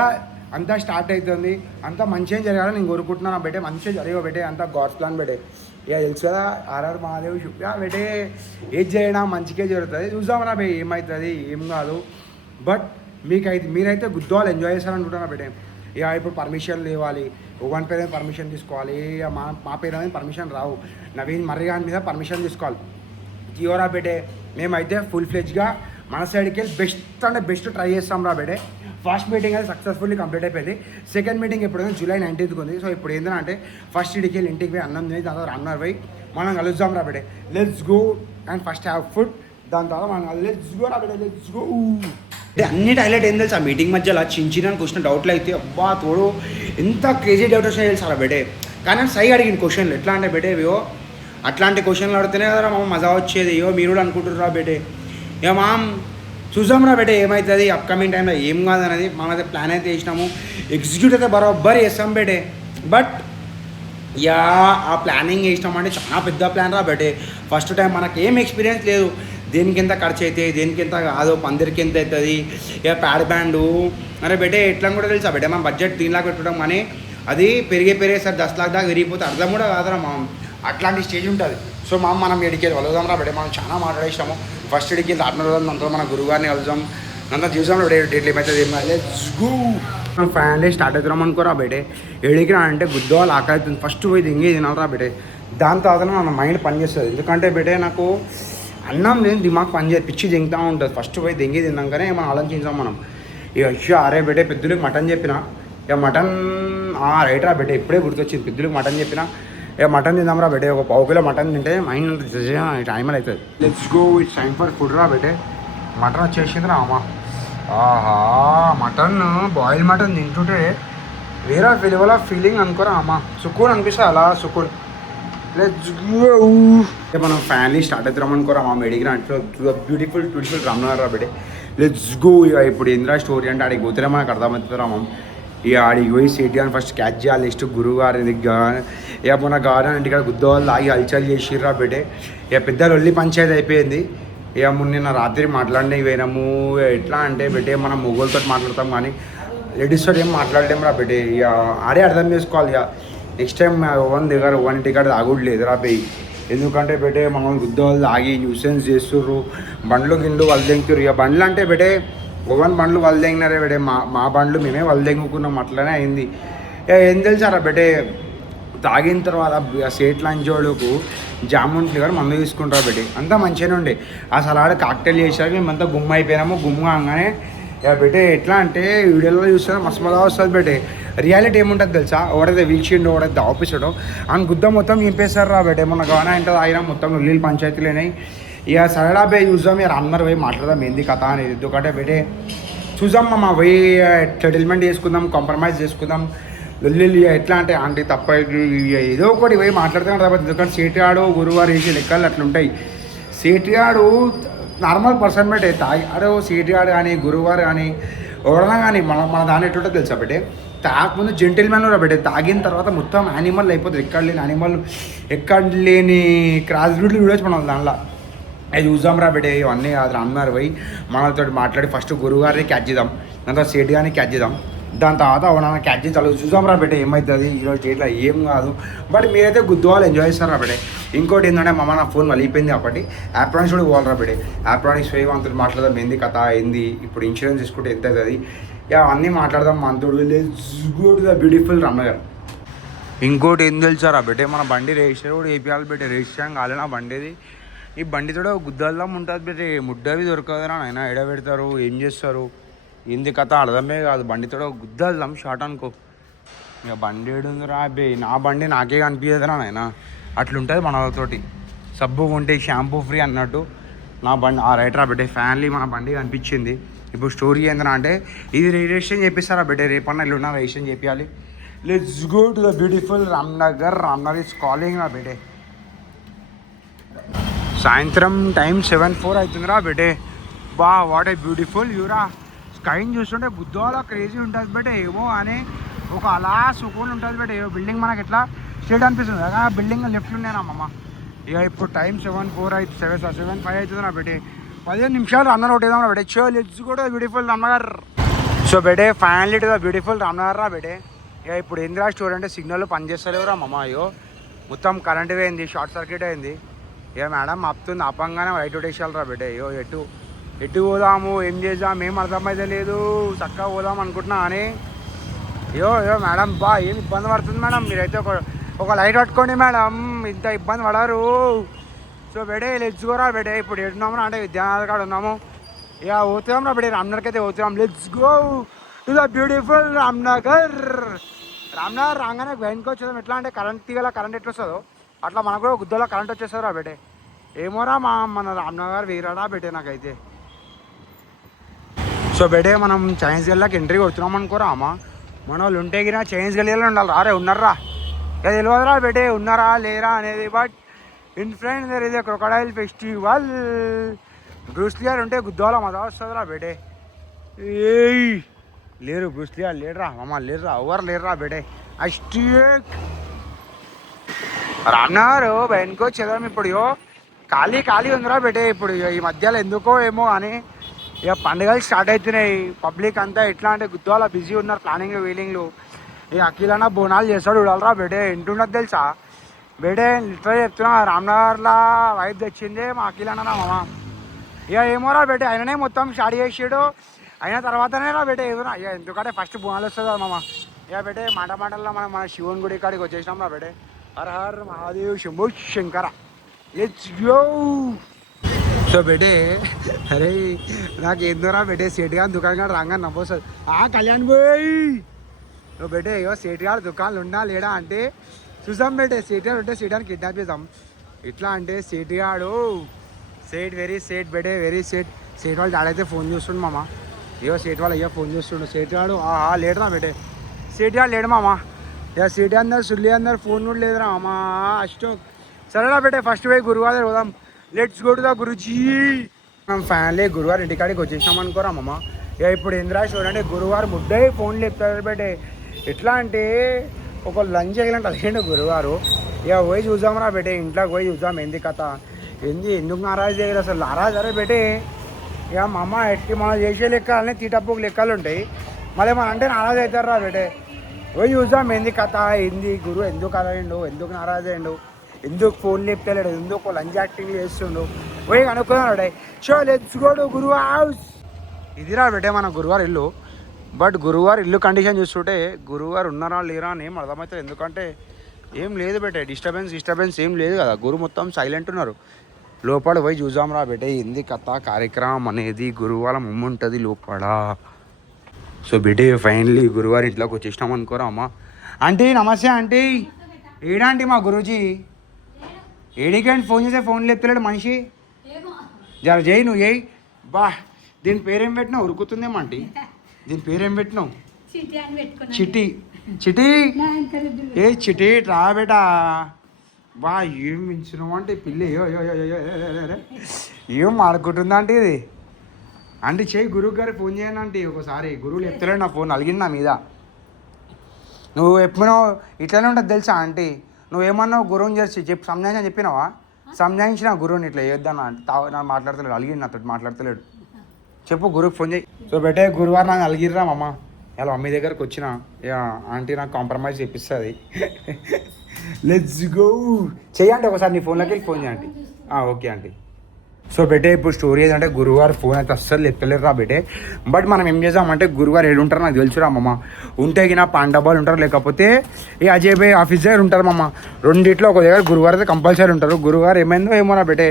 అంతా స్టార్ట్ అవుతుంది, అంతా మంచిగా జరగాలని నేను కోరుకుంటున్నాను బెటే, మంచిగా జరిగో బెటే, అంతా గాడ్స్ ప్లాన్ బెటే. ఇక తెలుసు కదా ఆర్ఆర్ మహాదేవ్ చూపి బెటే, ఏది చేయడం మంచిగా జరుగుతుంది, చూద్దామరా బే ఏమవుతుంది ఏం కాదు. బట్ మీరైతే గుద్దవాళ్ళు ఎంజాయ్ చేస్తారనుకుంటున్నా బెటే. ఇక ఇప్పుడు పర్మిషన్ ఇవ్వాలి, ఒకని పేరు మీద పర్మిషన్ తీసుకోవాలి, ఇక మా పేరు మీద పర్మిషన్ రావు, నవీన్ మర్రిగాన్ మీద పర్మిషన్ తీసుకోవాలి. జియోరా బెటే మేమైతే ఫుల్ ఫ్లెజ్గా మన సైడ్కి వెళ్ళి బెస్ట్ అంటే బెస్ట్ ట్రై చేస్తాం రా బెటే. ఫస్ట్ మీటింగ్ అయితే సక్సెస్ఫుల్లీ కంప్లీట్ అయిపోయింది. సెకండ్ మీటింగ్ ఎప్పుడైనా జూలై 19th ఉంది. సో ఇప్పుడు ఏంటంటే ఫస్ట్ ఇడికి వెళ్ళి ఇంటికి పోయి అన్నం తిని దాని తర్వాత రన్నర్ పోయి మనం కలుద్దాం రా బెటే. Let's go and first have food, దాని తర్వాత మనం లెట్స్ గో రా బెటే, లెట్స్ గో. అంటే అన్ని హైలైట్ ఏం తెలుసు ఆ మీటింగ్ మధ్యలో చిన్న క్వశ్చన్ డౌట్లు అయితే అబ్బా తోడు ఎంత క్రేజీ డౌట్ వచ్చినా తెలుసు రా బెటే. కానీ సై అడిగిన క్వశ్చన్లు ఎట్లా అంటే బెటే ఇవో అట్లాంటి క్వశ్చన్లు అడితేనే కదా మా మజా వచ్చేది. ఇవో మీరు కూడా అనుకుంటుర్రా బెటే. ఇక మామ్ చూసాం రా బెటే ఏమవుతుంది అప్కమింగ్ టైంలో ఏం కాదనేది. మనమైతే ప్లాన్ అయితే వేసినాము, ఎగ్జిక్యూట్ అయితే బరోబ్బర్ చేస్తాం బెటే. బట్ యా ఆ ప్లానింగ్ వేసినామంటే చాలా పెద్ద ప్లాన్ రా బెటే. ఫస్ట్ టైం మనకి ఏం ఎక్స్పీరియన్స్ లేదు, దేనికి ఎంత ఖర్చు అవుతాయి, దేనికి ఎంత కాదు, పందిరికి ఎంత అవుతుంది, ఇక ప్యాడ్ బ్యాండు అరే బెటే ఎట్లా కూడా తెలుసా బెటే. మన బడ్జెట్ 3 లాక్ పెట్టడం కానీ అది పెరిగేసరి 10 లాక్ దాకా విరిగిపోతే అర్థం కూడా కాదురా మా అట్లాంటి స్టేజ్ ఉంటుంది. సో మనం ఎడికేది వలుదాం రా బెటే. మనం చాలా మాట్లాడేసాము. ఫస్ట్ ఎడికి ఆత్మ అంతా మన గురుగారిని కలుద్దాం, అంతా చూసాం డేట్లు ఏమవుతుంది ఏం మనం ఫ్యాన్లీ స్టార్ట్ అవుతున్నాం అనుకోరా బెటే. ఎడికి అంటే గుద్దవాళ్ళు ఆకలి అవుతుంది, ఫస్ట్ పోయి దింగి తినాలరా బెటే. దాని తర్వాత మన మైండ్ పనిచేస్తుంది. ఎందుకంటే బెటే నాకు అన్నం నేను దిమాగ్ పని చేసి పిచ్చి దింగుతూ ఉంటుంది. ఫస్ట్ పోయి దింగి తిన్నాకనే మనం ఆలోచించాం మనం. ఇక అయ్యో అరే బెటే పెద్దలకు మటన్ చెప్పిన, ఇక మటన్ రైట్ రా బెటే ఇప్పుడే గుర్తొచ్చింది. పెద్దలకు మటన్ చెప్పిన, ఇక మటన్ తిందాం రా బెటే. ఒక 1 కిలో మటన్ తింటే మైండ్ టైం అవుతుంది. Let's go, it's time for food రా బెటే. మటన్ వచ్చేసింది రా అమ్మా. ఆహా మటన్ బాయిల్ మటన్ తింటుంటే వేరే లెవెల్ ఆఫ్ ఫీలింగ్ అనుకోరా అమ్మ. సుకూన్ అనిపిస్తుంది అలా సుకూన్. Let's go. మనం ఫ్యామిలీ స్టార్ట్ అవుతున్నాం అనుకోరా మా మెడిగ్రా అంటే బ్యూటిఫుల్ రమ్మన్నారా బెటే. Let's go. ఇక ఇప్పుడు ఇంద్రా స్టోరీ అంటే ఆడికి పోతే మనకు అర్థమవుతుందిరా మమ్. ఇక ఆడికి పోయి సేటి అని ఫస్ట్ క్యాచ్ చేయాలి. నెక్స్ట్ గురువు గారి ఇక మన గార్డెన్ ఇంటికాడ గుద్దవాళ్ళు ఆగి హల్చల్ చేసిర్రా బెటే. ఇక పెద్ద లొల్లి పంచాయతీ అయిపోయింది. ఇక నిన్న రాత్రి మాట్లాడినవి పోయినాము. ఎట్లా అంటే బెటే మనం మొగోళ్ళతో మాట్లాడతాం కానీ లేడీస్తో ఏం మాట్లాడలేము రా బెటే. ఇక ఆడే అర్థం చేసుకోవాలి. ఇక నెక్స్ట్ టైం ఇంటికాడ తాగుడు లేదురా పోయి. ఎందుకంటే బెటే మమ్మల్ని గుద్దవాళ్ళు ఆగి న్యూసెన్స్ చేస్తుర్రు, బండ్లు గిండ్లు వాళ్ళు తెంగుతుర్రు. ఇక బండ్లు అంటే బెటే బండ్లు వాళ్ళు తెంగినారే బెటే, మా బండ్లు మేమే వాళ్ళు తెంగుకున్నాం, అట్లనే అయింది. ఇక ఏం తెలుసారా బెటే తాగిన తర్వాత సేట్ లంచోడుకు జామున్ ఫ్లేవర్ మందు తీసుకుంటారు బెట్టి. అంతా మంచిగానే ఉండే. అసలు ఆడ కాక్టైల్ చేసాక మేమంతా గుమ్మ అయిపోయినాము. గుమ్మ అనగానే ఇక బెటే ఎట్లా అంటే వీడియోలో చూస్తే మస్తు మజా వస్తుంది బెటే. రియాలిటీ ఏముంటుంది తెలుసా, ఎవడైతే వీల్షీండో ఎవడైతే ఆఫీసడో అని గుద్ద మొత్తం నింపేస్తారు రా బెటే. మొన్న గవనా అంటే ఆయన మొత్తం నీళ్ళు పంచాయతీలేనాయి. ఇక సరడా పోయి చూద్దాం, ఇక అందరు పోయి మాట్లాడదాం ఏంది కథ అనేది. ఎందుకంటే బెటే చూద్దాం మా పోయి సెటిల్మెంట్ చేసుకుందాం, కాంప్రమైజ్ చేసుకుందాం. లొల్లి ఎట్లా అంటే ఆంటీ తప్ప ఏదో ఒకటి పోయి మాట్లాడుతున్నాడు కాబట్టి. ఎందుకంటే సేటిగాడు గురువారు వేసే లెక్కలు అట్లుంటాయి. సేటిగాడు నార్మల్ పర్సన్ బట్టే తాగాడు. సేటిగాడు కానీ గురువారు కానీ ఎవడన్నా కానీ మన దాని ఎట్లుంటుందో తెలుసా బట్టే. తాగకముందు జెంటిల్మెన్ రా బట్టే, తాగిన తర్వాత మొత్తం యానిమల్ అయిపోతుంది. ఎక్కడ లేని యానిమల్, ఎక్కడ లేని క్రాస్ బ్రీడ్లు చూడొచ్చు మనం దానిలో. అది చూద్దాం రా బట్టే. ఇవన్నీ కాదు అన్నారు పోయి మనతో మాట్లాడి ఫస్ట్ గురువుగారిని క్యాచ్ చేద్దాం, దాని తర్వాత సేటి గారిని క్యాచ్ చేద్దాం, దాని తర్వాత అవునా క్యాచ్ చేసి చదువు చూద్దాం రా బెటే ఏమవుతుంది. ఈరోజు డేట్లో ఏం కాదు. బట్ మీరైతే గుద్దువాళ్ళు ఎంజాయ్ చేస్తారు రా బెటే. ఇంకోటి ఏంటంటే మా నా ఫోన్ వలిగిపోయింది కాబట్టి యాప్రానిక్స్ కూడా పోవాలి రా బెటే. యాప్రానిక్స్ పోయి అంతా మాట్లాడదాం ఏంది కథ ఏంది, ఇప్పుడు ఇన్సూరెన్స్ తీసుకుంటే ఎంత అవుతుంది, ఇక అన్నీ మాట్లాడదాం. మనతోడు let's go to the beautiful రమ్మగారు. ఇంకోటి ఏం తెలుసారా బెటే, మన బండి రిజిస్టర్ కూడా వేపియాలి బెటే. రిజిస్ట్రేషన్ కాలే నా బండిది. ఈ బండితో గుద్దల్దాం ఉంటుంది బెటే. ముడ్డవి దొరకదురా నాయన, ఎడ పెడతారు ఏం చేస్తారు ఏంది కథ అర్థమే కాదు. బండితో గుద్దల్దాం షార్ట్ అనుకో. ఇక బండి ఏడుందిరా బే, నా బండి నాకే కనిపించదురా నాయన. అట్లుంటుంది మనతోటి. సబ్బు కొంటే షాంపూ ఫ్రీ అన్నట్టు నా బండి రైట్ రా బెటే. ఫ్యాన్లీ మన బండి కనిపించింది. ఇప్పుడు స్టోరీ ఏంటన్నా అంటే ఇది రిజిస్ట్రేషన్ చేపిస్తారా బెటే. రేపన్నా ఇల్లున్నా రిజిస్ట్రేషన్ చేయాలి. Let's go to the beautiful Ramnagar. Ramnagar is calling రా బెటే. సాయంత్రం టైం 7:04 అవుతుందిరా బెటే. బా వాట్ ఏ బ్యూటిఫుల్ యూరా. స్కైని చూస్తుంటే గుద్దోలా క్రేజీ ఉంటుంది బట్ ఏమో అని ఒక అలా సుకూన్ ఉంటుంది బట్ ఏ బిల్డింగ్ మనకి ఎట్లా స్ట్రేట్ అనిపిస్తుంది కదా బిల్డింగ్ లెఫ్ట్ ఉండేనమ్మమ్మ. ఇక ఇప్పుడు టైం 7:04 అయితే 7:05 అవుతుంది నా బెటే 15 నిమిషాలు రన్నర్ ఒకటి ఏదన్నా బెటే చో లెట్స్ కూడా బ్యూటిఫుల్ రామ్నగర్. సో బెటే finally to the beautiful Ramnagar రా బెటే. ఇక ఇప్పుడు ఏందిరా స్టోర్ అంటే సిగ్నల్ పనిచేస్తలేవురా అమ్మమ్మ. అయ్యో మొత్తం కరెంట్ పోయింది, షార్ట్ సర్క్యూట్ అయింది. ఇక మేడం ఆపుతుంది, ఆపంగానే రైట్ కొట్టేసాలరా బెటే. అయ్యో ఎటు పోదాము ఏం చేద్దాం ఏం అర్థమైతే లేదు, చక్కగా పోదాం అనుకుంటున్నా అని. అయ్యో మేడం ఏం ఇబ్బంది పడుతుంది మేడం, మీరైతే ఒక లైట్ పట్టుకోండి మేడం, ఇంత ఇబ్బంది పడరు. సో బెడే లెట్స్ గో రా బెడే. ఇప్పుడు ఎడున్నాము అంటే విద్యానగర్ కాడ ఉన్నాము. ఇక పోతున్నాం రా బెడే, రామ్నగర్కి అయితే పోతున్నాం. Let's go to the beautiful Ramnagar. Ramnagar రాగానే వెనుక వచ్చేదాం. ఎట్లా అంటే కరెంట్ తీగల కరెంట్ ఎట్లా వస్తుందో అట్లా మనకు కూడా గుద్దలో కరెంట్ వచ్చేస్తుంది రా బెడే. ఏమోరా మన రామ్నగర్ వీరాడా బెటే నాకైతే. సో బెడే మనం చైన్స్ గల్లాకి ఎంట్రీ కొడుతున్నాం అనుకోరా అమ్మ. మన వాళ్ళు ఉంటే గినా చైన్స్ గల్లీలో ఉండాలి. రారే ఉన్నారా ఇక తెలియదురా బెటే ఉన్నారా లేరా అనేది. But in front there is a crocodile festival. బ్రూస్లియర్ ఉంటే గుద్దోలా మజా వస్తుందిరా బెటే. ఏయ్ లేరు బ్రూస్లియర్ లేడురా మామ, లేరురా ఎవరు లేరురా బెటే. అస్టిక్ రామ్నగర్ వెనుకో చదవం ఇప్పుడు ఖాళీ ఉందిరా బెటే. ఇప్పుడు ఈ మధ్యలో ఎందుకో ఏమో అని ఇక పండుగలు స్టార్ట్ అవుతున్నాయి. పబ్లిక్ అంతా ఎట్లా అంటే గుద్దోలా బిజీ ఉన్నారు ప్లానింగ్లు వీలింగ్లు. ఇక అఖిలన్న బోనాలు చేస్తాడు చూడాలరా బెడే. ఎంటుండదు తెలుసా బెడే, లిటరల్ చెప్తున్నా రామ్నగర్లో వైబ్ తెచ్చిందే మా అఖిలన్న మామ. ఇక ఏమోరా బెటే ఆయననే మొత్తం స్టార్ట్ చేసాడు. అయిన తర్వాతనే రా బెటే ఏదైనా ఇక ఎందుకంటే ఫస్ట్ బోనాలు వస్తుంది మామ. ఇక బెటే మాటల్లో మన శివుని గుడి కాడికి వచ్చేసినాం రా బెటే. హర్ హర్ Mahadev Shambho Shankara let's go. So బెటే అరే నాకు ఏందోరా బెటే సేట్ గారి దుకాణం కాడ రాగా నవ్వొస్తుంది. కళ్యాణ్ బోయ్ సో బెటే సేట్ గారి దుకాణాలు ఉన్నా లేడా అంటే చూసాం బెటే. సేట్ గారు ఉంటే సేట్ గారిని కిడ్నాప్ చేద్దాం. ఎట్లా అంటే సేట్ గాడు వెరీ సేట్ బెటే వెరీ సేట్. సేట్ వాళ్ళు డాడైతే ఫోన్ చూస్తుండు మామ. సేట్ వాళ్ళు అయ్యో ఫోన్ చూస్తుండు. సేట్ గాడు లేడురా బెటే. సేట్ గాడు లేడు మామ. ఇక సేట్ అందరు సుల్లి అందరు ఫోన్ కూడా లేదురా మామ. అష్టోక్ సరేరా బెటే ఫస్ట్ పోయి గురువారం దగ్గర పోదాం. Let's go to the Guruji. మనం ఫ్యాన్లీ గురువారం ఇంటికాడికి వచ్చేసినాం అనుకోరా అమ్మమ్మ. ఇక ఇప్పుడు ఏంద్రా చూడండి గురువారం ముడ్డే ఫోన్లు చెప్తారు బెటే. ఎట్లా అంటే ఒక లంచ్ చేయగలంటే అదేంటి గురువారు. ఇక పోయి చూద్దాంరా బెటే, ఇంట్లోకి పోయి చూద్దాం ఏంది కథ ఎందుకు నారాజు చేయరు అసలు. నారాజు అరే బెటే ఇక మా అమ్మ ఎట్టి మనం చేసే లెక్కలనే తీటప్పుకు లెక్కలు ఉంటాయి. మళ్ళీ మన అంటే నారాజు అవుతారా బెటే. పోయి చూద్దాం ఏంది కథ ఏంది గురువు ఎందుకు అలయిండు, ఎందుకు నారాజు అయ్యిండు, ఎందుకు ఫోన్ లేపుతలేడు, ఎందుకు లంచ్ యాక్టింగ్ చేస్తుండు పోయి కనుక్కున్నాడు. షో లెట్స్ గో టు గురువు హౌస్. ఇదిరా బెటే మన గురువారు ఇల్లు. బట్ గురువారు ఇల్లు కండిషన్ చూస్తుంటే గురువారు ఉన్నారా లేరా అని ఏం అర్థమవుతుంది. ఎందుకంటే ఏం లేదు బెటే, డిస్టర్బెన్స్ ఏం లేదు కదా. గురు మొత్తం సైలెంట్ ఉన్నారు. లోపల పోయి చూద్దాం రా బెటే ఏంది కథ కార్యక్రమం అనేది. గురువారం ఉంటుంది లోపల. సో బెటే ఫైనల్లీ గురువారం ఇంట్లోకి వచ్చేసినాం అనుకోరా అమ్మ. ఆంటీ నమస్తే ఆంటీ. ఏడాంటీ మా గురూజీ ఏడికంటే ఫోన్ చేస్తే ఫోన్ లేపుతలేడు మనిషి. జర చేయి నువ్వు చేయి. బా దీని పేరేం పెట్టినావు ఉరుకుతుందేమో ఆంటీ. దీని పేరేం పెట్టినావు? చిటి చిటి రా బేటా. బా ఏం మించినావు అంటే పిల్లి ఏం ఆడుకుంటుందా అంటే ఇది. అంటే చేయి గురువు గారికి ఫోన్ చేయను అంటే ఒకసారి. గురువులు చెప్తలేడు నా ఫోన్ అలిగింది నా మీద. నువ్వు ఎప్పుడో ఇట్లనే ఉంటుంది తెలుసా ఆంటీ. నువ్వేమన్నావు గురువుని చేసి చెప్పి సంజాయించని చెప్పినావా? సంజాయించిన గురువుని ఇట్లా వేయొద్దన్నా అంటే నాకు మాట్లాడతలేడు, అలిగింది నాతో మాట్లాడతలేడు. చెప్పు గురువుకి ఫోన్ చేయి. సో బెటే గురువారం నాకు అలిగిర్రా మమ్మ. ఇలా మమ్మీ దగ్గరకు వచ్చిన ఇక ఆంటీ నాకు కాంప్రమైజ్ చేపిస్తుంది. లెట్స్ గో చెయ్యండి ఒకసారి నీ ఫోన్లోకి వెళ్ళి ఫోన్ చేయండి. Okay aunty. సో బెటే ఇప్పుడు స్టోరీ ఏదంటే గురువారు ఫోన్ అయితే అస్సలు ఎత్తలేరు రా బెటే. బట్ మనం ఏం చేద్దామంటే గురువారు ఏడు ఉంటారు నాకు తెలుసురా మమ్మ. ఉంటే గిన పాండబాలు ఉంటారు, లేకపోతే ఈ అజయ్ భాయ్ ఆఫీస్ దగ్గర ఉంటారు మమ్మ. రెండిట్లో ఒక దగ్గర గురువారు అయితే కంపల్సరీ ఉంటారు. గురువారు ఏమైందో ఏమో రా బెటే.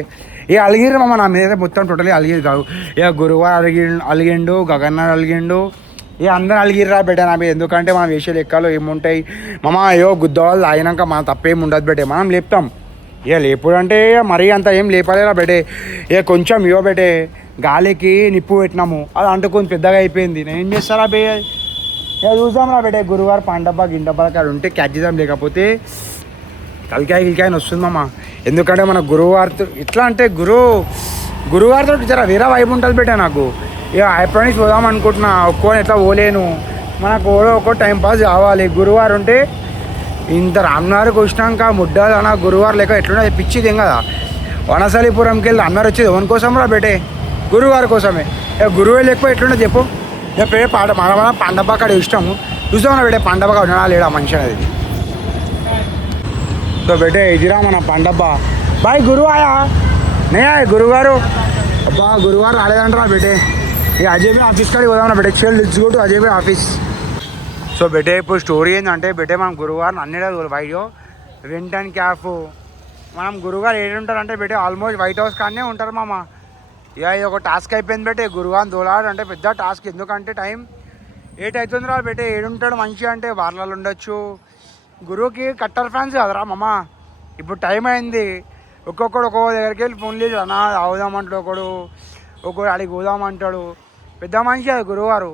ఇక అలిగిరు మమ్మ నా మీద అయితే మొత్తం టోటలీ అలిగిరు కాదు. ఇక గురువారు అలిగిండు, గగన్ అలిగిండు, ఇక అందరూ అలిగిర్రా బెటే నా మీద. ఎందుకంటే మనం వేసే లెక్కలు ఏముంటాయి మమ్మ. అయ్యో గుద్దవాళ్ళు అయినాక మనం తప్పేం ఉండదు బెటే, మనం లేపుతాం. ఇక లేపుడు అంటే మరీ అంత ఏం లేపలేరా బెటే. ఇక కొంచెం ఇవో బెటే గాలికి నిప్పు పెట్టినాము, అది అంటుకొని పెద్దగా అయిపోయింది. నేను ఏం చేస్తారా బే. ఇక చూద్దాం రా బెటే గురువారు పండబ్బా గిండబ్బా కాడ ఉంటే క్యాచ్ చేద్దాం, లేకపోతే తలకాయ గిలికాయని వస్తుంది మామ. ఎందుకంటే మన గురువారితో ఎట్లా అంటే గురువారితో జర వేరే వైపు ఉంటుంది బేటే నాకు. ఇక ఎప్పటి పోదాం అనుకుంటున్నా, ఒక్కో ఎట్లా పోలేను, మనకు ఒక్కో టైం పాస్ కావాలి. గురువారం ఉంటే ఇంత రామ్నగర్కి వచ్చినాక ముడ్డాలన్న గురువారం లేక ఎట్లున్నా పిచ్చిది ఏం కదా. వనసలిపురంకి వెళ్ళి అన్నారు వచ్చేది ఎవరి కోసం రా బేటే, గురువారి కోసమే. ఇక గురువే లేకపోతే ఎట్లుండే చెప్పు. ఇక పేరు మన పండబ్బ కాడ ఇష్టము చూసామన్నా బేటే, పండబ్బ కాడ ఉండడా లేడా మనిషి అనేది. సో బేటే ఇదిరా మన పండబ్బ. బాయ్ గురువు ఆయా నే గురుగారు. అబ్బా గురువారు రాలేదంటారా బేటే. ఇక అజయ్ భాయ్ ఆఫీస్ కాడికి పోదామన్నా బేటే, చెల్ ఇట్స్ గో టు అజయ్ భాయ్ ఆఫీస్. సో బేటే ఇప్పుడు స్టోరీ ఏంటంటే బేటే, మనం గురువారం అన్నీ వైడియో రెంట్ అండ్ క్యాఫ్. మనం గురువారు ఏడు ఉంటారంటే బేటే ఆల్మోస్ట్ వైట్ హౌస్ కాడనే ఉంటారు మామ. ఇక ఇది ఒక టాస్క్ అయిపోయింది బేటే, గురువారం దోలాడు అంటే పెద్ద టాస్క్. ఎందుకంటే టైం 8 అవుతుంది రా బేటే. ఏడుంటాడు మనిషి అంటే వార్లలో ఉండొచ్చు. గురువుకి కట్టర్ ఫ్యాన్స్ కదరా మామ. ఇప్పుడు టైం అయింది, ఒక్కొక్కడు ఒక్కొక్క దగ్గరికి వెళ్ళి ఫోన్ లేదు అన్న అవుదామంటాడు, ఒక్కొక్కడు అడిగి పోదామంటాడు. పెద్ద మనిషి అది గురువారు.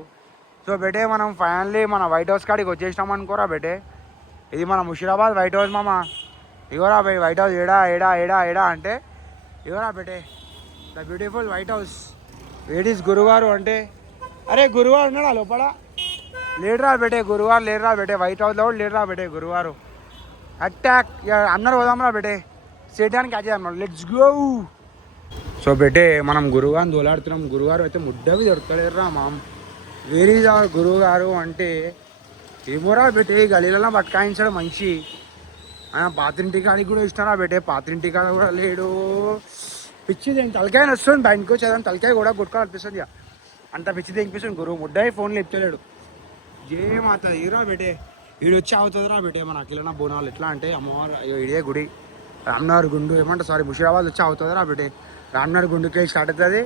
సో బేటే మనం ఫైనల్లీ మన వైట్ హౌస్ కాడికి వచ్చేసినాం అనుకోరా బేటే. ఇది మన ముషిరాబాద్ వైట్ హౌస్ మామ. ఇగోరా బై వైట్ హౌస్ ఏడా ఏడా ఏడా ఏడా అంటే ఇగోరా బేటే, ద బ్యూటిఫుల్ వైట్ హౌస్. వేట్ ఈస్ గురువారు అంటే, అరే గురువారు ఉన్నాడా లోపల? లేడురా బేటే, గురువారు లేడురా బేటే. వైట్ హౌస్లో కూడా లేడురా బేటే గురువారు. అటాక్ అందరు పోదాంరా బేటే, స్టేడియానికి క్యాచ్ చేద్దాం, లెట్స్ గో. సో బేటే మనం గురువారం దోలాడుతున్నాం. గురువారం అయితే ముడ్డవి దొరకలేరురా మామ్. వేరే గురువు గారు అంటే ఏమోరా బేటే, గలీలలో పట్టుకాయించడం మంచి. ఆయన పాత్రింటి కాడికి కూడా ఇస్తారా బేటే, పాత్రింటి కాడ కూడా లేడు. పిచ్చిది తలకాయ వస్తుంది, బయటకు వచ్చేదాన్ని తలకాయ కూడా కొట్టుకోవాలనిపిస్తుంది. ఇక అంత పిచ్చిది అనిపిస్తుంది. గురువు ముడ్డాయి ఫోన్లో ఇచ్చలేడు. జేమాత హీరో బేటే, వీడు వచ్చి అవుతుందిరా బేటే మన అఖిలన బోనాలు. ఎట్లా అంటే అమ్మవారు ఇదే గుడి రామ్నగర్ గుండు ఏమంటారు సారీ ముషిరాబాద్ వచ్చి అవుతుందిరా బేటే. రామ్నగర్ గుండుకి స్టార్ట్ అవుతుంది,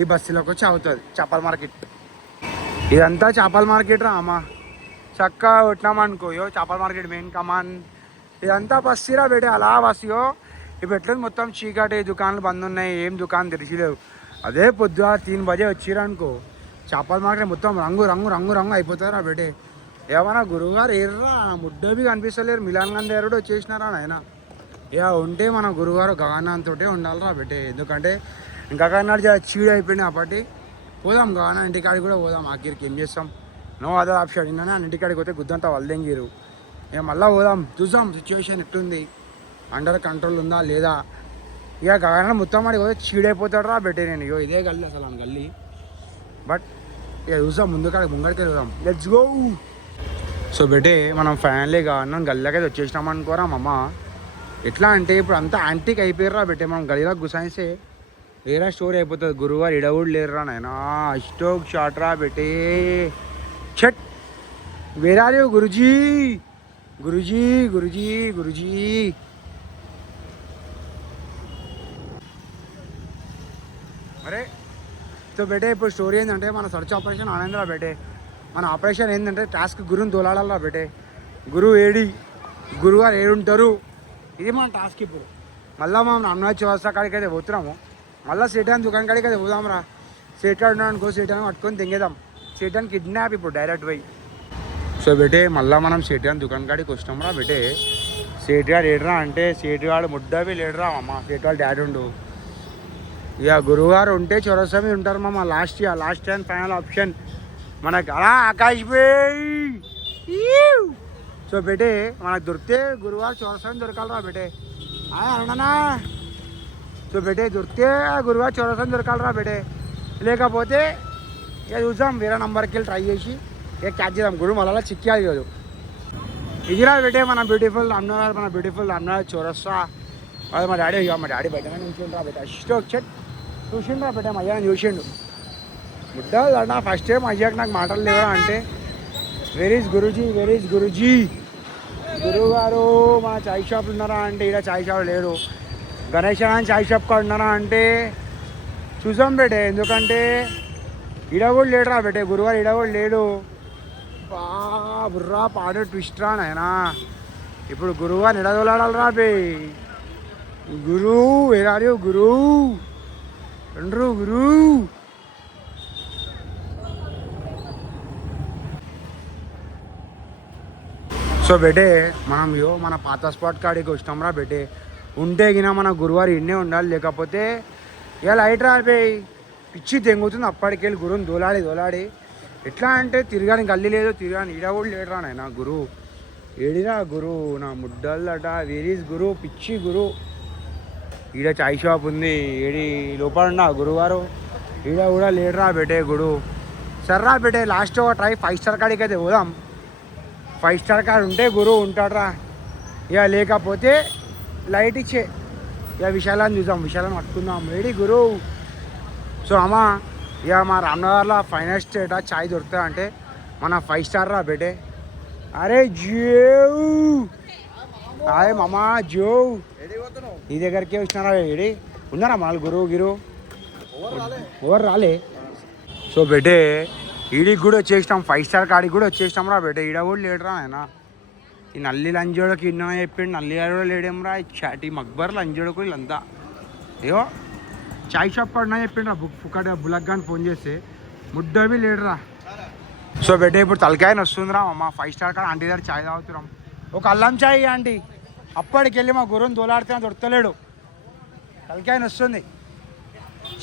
ఈ బస్సులోకి వచ్చి అవుతుంది చేపల మార్కెట్. ఇదంతా చేపల మార్కెట్ రా అమ్మ. చక్కగా కొట్టినామనుకో యో చేపల మార్కెట్ మెయిన్ కమాన్. ఇదంతా బస్సీరా బేటే, అలా బస్సుయో. ఇప్పుడు ఎట్లేదు మొత్తం చీకటి, దుకాణాలు బంద్ ఉన్నాయి, ఏం దుకాణం తెరిచిలేవు. అదే పొద్దుగా 3 బజే వచ్చిరనుకో చేపల మార్కెట్ మొత్తం రంగు రంగు రంగు రంగు అయిపోతారా బేటే. ఏమన్నా గురువుగారు ఎర్రా ముడ్డవి కనిపిస్తలేరు, మిలాన్ గాంధీ గారు వచ్చేసినారా నాయన. ఇక ఉంటే మన గురువుగారు గగనాంతో ఉండాలిరా బేటే. ఎందుకంటే ఇంకా కన్నాడు చీడు అయిపోయినాయి అప్పటి. పోదాం గగన ఇంటికాడికి కూడా పోదాం. ఆఖరికి ఏం చేస్తాం, నో అదర్ ఆప్షన్. నిన్ననే ఇంటికాడికి పోతే గుద్దంతా వల్దెంగిరు. ఇక మళ్ళీ పోదాం, చూద్దాం సిచ్యువేషన్ ఎట్లుంది, అండర్ కంట్రోల్ ఉందా లేదా. ఇక గగన మొత్తం ఆడికి పోతే చీడైపోతాడు రా బేటే. నేను ఇగో ఇదే గల్లీ అసలు అని గల్లీ. బట్ ఇక చూసాం ముంగడికి వెళ్దాం, లెట్స్ గో. సో బేటే మనం ఫైనల్లీగా అన్నం గల్లీకైతే వచ్చేసినాం అనుకోరా మమ్మ. ఎట్లా అంటే ఇప్పుడు అంతా యాంటిక్ అయిపోయారా బేటే. మనం గల్లీలో గుసాయిస్తే వేరే స్టోరీ అయిపోతుంది. గురువారు ఇడవుడు లేరురా నాయనా, స్టోక్ షాట్ రా బేటే. చెట్ వేరే గురుజీ గురుజీ గురుజీ గురుజీ. అరే సో బేటే ఇప్పుడు స్టోరీ ఏంటంటే మన సర్చ్ ఆపరేషన్ ఆనందరా బేటే. మన ఆపరేషన్ ఏంటంటే టాస్క్ గురువుని తోలాడాలా బేటే. గురువు ఏడి, గురువారు ఏడుంటారు, ఇది మన టాస్క్. ఇప్పుడు మళ్ళీ మనం రామ్నగర్ చౌరస్తా కాడికి అయితే పోతున్నాము. మళ్ళీ సేటాన్ దుకాణం కాడికి అయితే పోదాం రా. సేటాన్ అనుకో, సేటాన్ పట్టుకొని తెంగేద్దాం. సేటాన్ కిడ్నాప్ ఇప్పుడు డైరెక్ట్ పోయి. సో బేటే మళ్ళీ మనం సేటాన్ దుకాణం కాడికి వచ్చినాం రా బేటే. సేటుగాడు ఏడరా అంటే సేటుగాడు ముడ్డవి లేడురా అమ్మ. సేటుగాడు డాడీ ఉండు. ఇక గురువుగారు ఉంటే చౌరస్తా మీద ఉంటారు మామ. లాస్ట్ అండ్ ఫైనల్ ఆప్షన్ మనకు అలా ఆకాష్ భాయ్. సో బేటే మనకు దొరికితే గురువారు చౌరస్తా దొరకాలరా బేటే. అన్నా సో బేటే దొరికితే గురువారు చౌరస్తా దొరకాలరా బేటే. లేకపోతే ఇక చూసాం వేరే నెంబర్కి వెళ్ళి ట్రై చేసి ఇక క్యాచ్ చేద్దాం. గురువు మళ్ళీ చిక్కాలి కాదు. ఇదిరా బేటే మన బ్యూటిఫుల్ రామ్నగర్, మన బ్యూటిఫుల్ రామ్నగర్ చౌరస్తా. అది మా డాడీ బయటనే నిల్చుండ్రా బేట. స్టోక్ చెట్ చూసిండ్రా బేట, మయ్యా చూసిండు. ముడ్డాలు అన్నా ఫస్ట్ టైం అయ్యాక నాకు మాటలు లేవా అంటే where is Guruji, where is Guruji. గురువు గారు మా చాయ్ షాప్లు ఉన్నారా అంటే ఇక్కడ చాయ్ షాప్ లేడు. గణేష్ అని చాయ్ షాప్ కాడ ఉన్నారా అంటే చూసాం బేటే. ఎందుకంటే ఇడ కూడా లేడురా బేటే, గురువారు ఇడ కూడా లేడు. బుర్రా పాడే ట్విస్ట్ రా నాయనా. ఇప్పుడు గురువారు నిడదోలాడాలరా బే. గురు వేరాడు గురు రండ్రు గురు. సో బేటే మనం మన పాత స్పాట్ కాడికి వచ్చినాం రా బేటే. ఉంటే గిన మన గురువారు ఇన్నే ఉండాలి, లేకపోతే ఇక లైట్ రాపోయి పిచ్చి తెంగుతుంది అప్పటికెళ్ళి గురువుని దోలాడి ఎట్లా అంటే తిరగాని గల్లి లేదు తిరగాని ఈడ కూడా లేడురా నాయన గురు ఏడిరా గురు నా ముడ్డల్లట వేరీస్ గురు పిచ్చి గురు ఈడ చాయ్ షాప్ ఉంది ఏడి లోపల ఉన్నా గురుగారు ఈడ కూడా లేడురా బెటే గురు సర్రా బెటే లాస్ట్ ఒక ట్రై 5 స్టార్ కాడికి అయితే పోదాం 5 స్టార్ కాడ ఉంటే గురువు ఉంటాడురా ఇక లేకపోతే లైట్ ఇచ్చే ఇక విశాలాన్ని చూద్దాం విశాలాన్ని పట్టుకుందాం రెడీ గురు సో అమ్మ ఇక మా రామ్నగర్లో ఫైనెస్ట్ చాయ్ దొరుకుతుంది అంటే మన 5 స్టార్ రా బేటే అరే జోవు అరే మామా జోవు నీ దగ్గరికి వచ్చినారా ఏడి ఉన్నారా మన గురువు గిరు ఎవరు రాలే సో బేటే ఈడికి కూడా వచ్చేసినాం 5 స్టార్ కాడికి కూడా వచ్చేసినాం రా బేటే ఈడ కూడా లేడురా ఆయన ఈ నల్లి లంజోడకి ఇన్నో చెప్పిండు నల్లి కూడా లేడేమరా చాటి మక్బర్ లంజోడకు వీళ్ళంతా ఏవో చాయ్ షాప్ పడినా చెప్పిండ్రా ఫుక్కట బులక్ గాని ఫోన్ చేస్తే ముద్దవి లేడురా సో బెడ్డే ఇప్పుడు తలకాయని వస్తుందిరా మా 5 స్టార్ కాడ ఆంటీ దగ్గర చాయ్ తాగుతున్నాం ఒక అల్లం చాయ్ ఆంటీ అప్పటికి వెళ్ళి మా గురువుని దోలాడితే దొరకలేడు తలకాయని వస్తుంది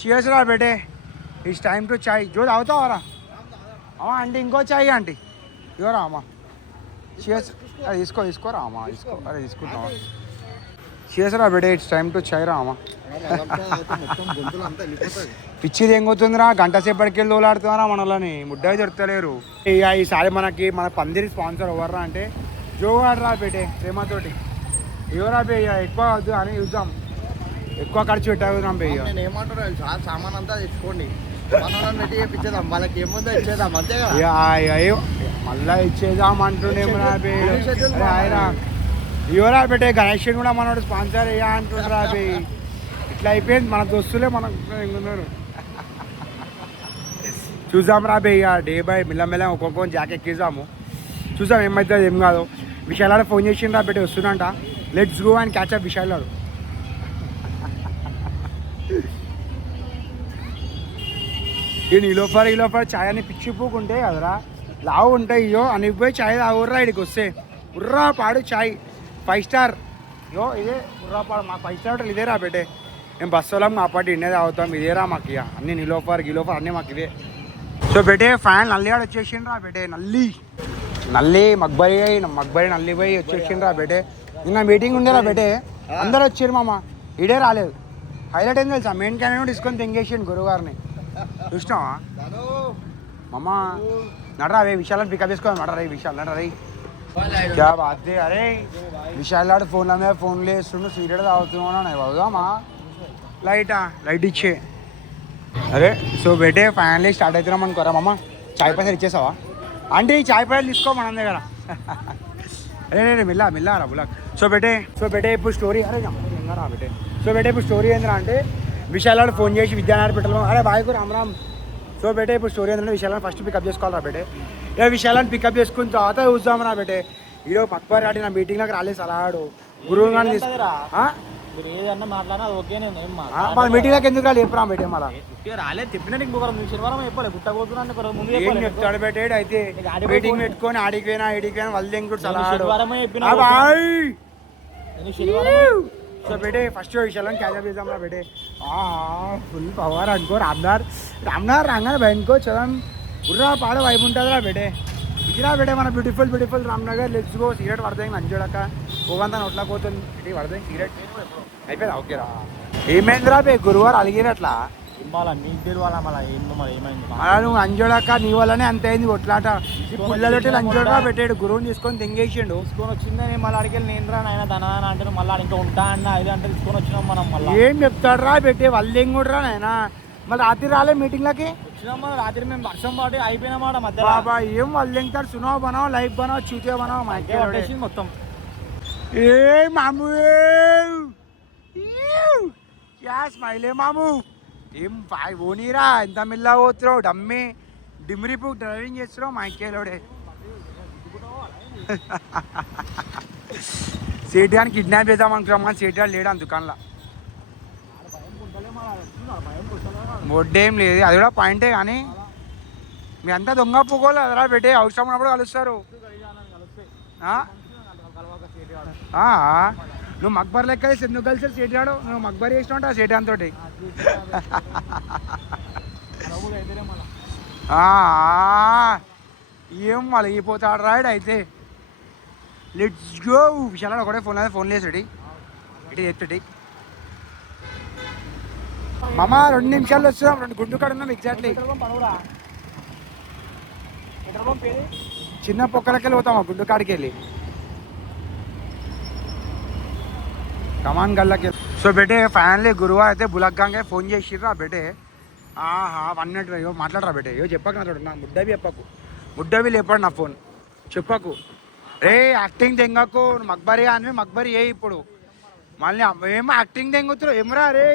చేసరా బెడ్డే ఇట్స్ టైమ్ టు చాయ్ జో తాగుతావరా అమ్మా ఆంటీ ఇంకో చాయ్ ఆంటీ ఇవరా అమ్మా చేసి అరే తీసుకోరా అమ్మా తీసుకో అరే తీసుకుంటావా చేసరా బెడే ఇట్స్ టైమ్ టు చాయ్ రా అమ్మా పిచ్చిది ఏం పోతుందిరా గంట సేపటికి వెళ్ళి దోలాడుతున్నారా మనలోని ముడ్డాయి దొరకలేరు ఇక ఈసారి మన పందిరి స్పాన్సర్ ఎవర్రా అంటే జో ఆడరా బేటే ప్రేమతోటి ఎవరా బే ఇక ఎక్కువ వద్దు అని చూద్దాం ఎక్కువ ఖర్చు పెట్టావుదాం బే ఇక నేను ఏమంటారు సామాన్ అంతా తెచ్చుకోండి నెట్టి చేయించేద్దాం వాళ్ళకి ఏముందో ఇచ్చేద్దాం అంతే మళ్ళా ఇచ్చేద్దాం అంటుండేమరా బే ఆయరా ఎవరా బేటే గణేష్ కూడా మనోడు స్పాన్సర్ అయ్యా అంటుండ్రా బే ఇట్లా అయిపోయింది మన దోస్తులే మనకు ఉన్నారు చూద్దాం రా బే ఇక డే బై మెల్ల ఒక్కొక్క జాక్ ఎక్కిద్దాము చూద్దాం ఏమవుతుంది ఏం కాదు విశాలాడు ఫోన్ చేసిండ్రా బేటే వస్తుందంట let's go and catch up విశాలాడు ఈ లోపల ఛాయ్ అని పిచ్చి పూకుంటే కదరా లావు ఉంటాయి ఇయో అని పోయి ఛాయ్ తాగుర్రా ఇక్కడికి వస్తే ఉర్రా పాడు ఛాయ్ 5 స్టార్ యో ఇదే ఉర్రా పాడు మా 5 స్టార్ ఇదేరా బేటే మేము బస్సు వాళ్ళం మా పాటు ఇండే తాగుతాం ఇదేరా మాకు ఇక అన్ని గిలోఫర్ అన్నీ మాకు ఇవే సో బేటే ఫ్యాన్ నల్లిగాడు వచ్చేసిండ్రా బేటే నల్లి మక్బరి నల్లి పోయి వచ్చేసిండ్రా బేటే ఇంకా మీటింగ్ ఉండేరా బేటే అందరు వచ్చారు మామ ఇడే రాలేదు హైలైట్ ఏం తెలుసా మెయిన్ క్యాండిడేట్ తీసుకొని తెంగేసిండు గురువుగారిని చూసినావా మామా నడరా రే విశాలని పికప్ చేసుకోవాలి నడరా విశాల్ నడరా క్యా బాధే అరే విశాల్ ఆడు ఫోన్ల మీద ఫోన్లు వేస్తుండు సీరియడ్ తాగుతున్నాను అవుదామా లైట్ ఇచ్చే అరే సో బేటే ఫైనల్లీ స్టార్ట్ అవుతున్నాం అనుకోరా మామ చాయ్ పైసలు ఇచ్చేసావా అంటే ఈ చాయ్ పైసలు తీసుకో మన దగ్గర అరే మిల్లారా బులాక్ సో బేటే ఇప్పుడు స్టోరీ అరే రా బేటే సో బేటే ఇప్పుడు స్టోరీ ఏంద్రా అంటే విశాలాడు ఫోన్ చేసి విద్యానగర్ పెట్టాలి అరే బాయ్కు రామ్ సో బేటే ఇప్పుడు స్టోరీ ఏంటంటే విశాలాన్ని ఫస్ట్ పికప్ చేసుకోవాలరా బేటే ఇక విశాలాన్ని పికప్ చేసుకున్న తర్వాత చూద్దామరా బేటే ఈరోజు పక్కవారి ఆడి నా మీటింగ్లోకి రాలేదు సలాడు గురువు గారిని మీటింగ్లోకి ఎందుకు రాలి చెప్పరా బేటే మళ్ళీ రాలేదు చెప్పిన శనివారం చెప్పాలి గుట్టబోతున్నాను ఏం చెప్తాడు బేటేడు అయితే మీటింగ్ పెట్టుకొని ఆడికి పోయినా వాళ్ళు కూడా సలాడు సో బేటే ఫస్ట్ విషయాలను క్యాచప్ చేద్దాం రా బేటే ఫుల్ పవర్ అనుకో రామ్నార్ రాగానే బయటకో చదవం ఉర్రా పాడ వైపు ఉంటుంది రా బేటే ఇదిరా బేటే మన beautiful Ramnagar let's go cigarette పడతాయి మంచోడక పోవంతా నోట్లా పోతుంది ఇటు పడతాయి సిగరెట్ అయిపోయింది ఓకేరా ఏమైందిరా బే గురువారు అలిగినట్లా నువ్వు అంజోడక నీ వల్లనే అంత అయింది కొట్లాట పిల్లలకి అంజోడరా పెట్టాడు గురువుని తీసుకొని తెంగేసిండు తీసుకొని వచ్చిందని మళ్ళీ అడిగి నేను రా నాయన ధన అంటే మళ్ళీ ఇంకా ఉంటా అన్న 5 గంటలు తీసుకొని వచ్చినాం మనం మళ్ళీ ఏం చెప్తాడు రా పెట్టే వాళ్ళు తెంగుడురా నాయన మళ్ళీ రాత్రి రాలే మీటింగ్లకి వచ్చినాం రాత్రి మేము వర్షం పాటి అయిపోయినామాట మధ్య బాబా ఏం వాళ్ళు తెంగుతాడు సునావ్ బనావ్ లైఫ్ బనావ్ చూతే బనావ్ మాకేసి మొత్తం ఏ మామూ స్మైలే మామూ ఏం ఓనీరా ఎంత మిల్లా పోతున్నావు డమ్మి డిమ్రిపు డ్రైవింగ్ చేస్తున్నావు మా ఇంకేలోడే సేట్ గాని కిడ్నాప్ చేద్దాం అనుకున్నాం కానీ సేట్ గారు లేడు దుకాణంలో మొడ్డేం లేదు అది కూడా పాయింటే కానీ మీ అంతా దొంగ పువ్వులు అదరా పెట్టే అవసరం ఉన్నప్పుడు కలుస్తారు నువ్వు మక్బర్ లెక్క చేసి ఎందుకు కలిసి సేట్ గాడు నువ్వు మక్బర్ చేసినావు ఆ సేట్ తోటి ఏం మళ్ళీ అయిపోతాడు రాయడు అయితే లెట్స్ గో విశాల ఒకటే ఫోన్ లేసాడు ఇటు చెప్తాడు మామ 2 నిమిషాల్లో వస్తున్నాం 2 గుండు కాడ ఉన్నాం ఎగ్జాక్ట్లీ చిన్న పొక్కలకెళ్ళి పోతామా గుండు కాడికి వెళ్ళి కమాన్ గల్లకి సో బేటే ఫైనల్లీ గురువారు అయితే బులగ్గాంగే ఫోన్ చేసిర్రా బేటే 1 మినిట్ మాట్లాడరా బేటే చెప్పకు నా చూడు నా ముడ్డవి చెప్పకు ముడ్డవి లేపాడు నా ఫోన్ చెప్పకు రే యాక్టింగ్ తెంగకు మక్బరి అని మక్బరి ఏ ఇప్పుడు మళ్ళీ ఏమో యాక్టింగ్ తెంగుతురు ఏమరా రే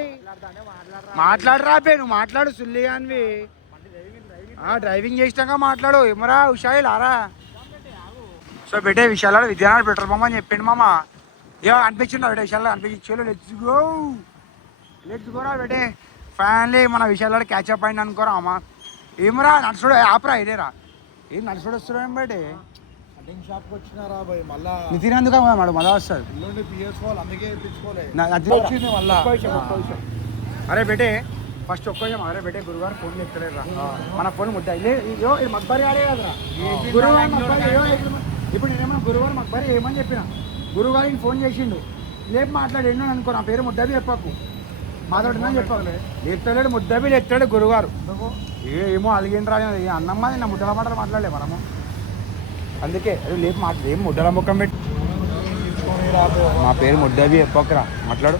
మాట్లాడరా బే నువ్వు మాట్లాడు సుల్లి అనివి డ్రైవింగ్ చేసినాక మాట్లాడు ఏమరా ఉషాయిల్ ఆరా సో బేటే విషయాలు విద్యానాడు పెట్రోల్ పంప్ అని చెప్పిండు మామ అనిపించింది బేటే విషయాలు అనిపించి లెట్స్ గోరా బేటే ఫ్యాన్లీ మన విషయాలు క్యాచ్అప్ అయింది అనుకోరా అమ్మా ఏమరా నడుచుడు ఆపరా ఇదేరా ఏం నడుచుడు వస్తున్నాం ఏం బేటే కటింగ్ షాప్కి వచ్చినారా భయ్ మళ్ళా నితిన్ అందుకు మేడం మళ్ళా వస్తుంది అందుకే అరే బేటే ఫస్ట్ ఒక్క అరే బేటే గురువారు ఫోన్ చెప్తలేరు మన ఫోన్ ముద్ద ఇది మక్బరి ఆడే కదరా ఇప్పుడు నేనేమన్నా గురువారు మక్బరి ఏమని చెప్పిన గురువారికి ఫోన్ చేసిండు లేపు మాట్లాడిండు అనుకో నా పేరు ముద్దబి చెప్పకు మాట్లాడుతున్నా చెప్పలే ఎత్తలేడు ముద్దబి ఎత్తాడు గురువారు ఏమో అలిగిండ్రా అన్నమ్మ నా ముద్దల మాటలు మాట్లాడలే మనము అందుకే అదే లేపు మాట్లాడు ఏం ముద్దల ముఖం పెట్టి మా పేరు ముద్దబి చెప్పకురా మాట్లాడు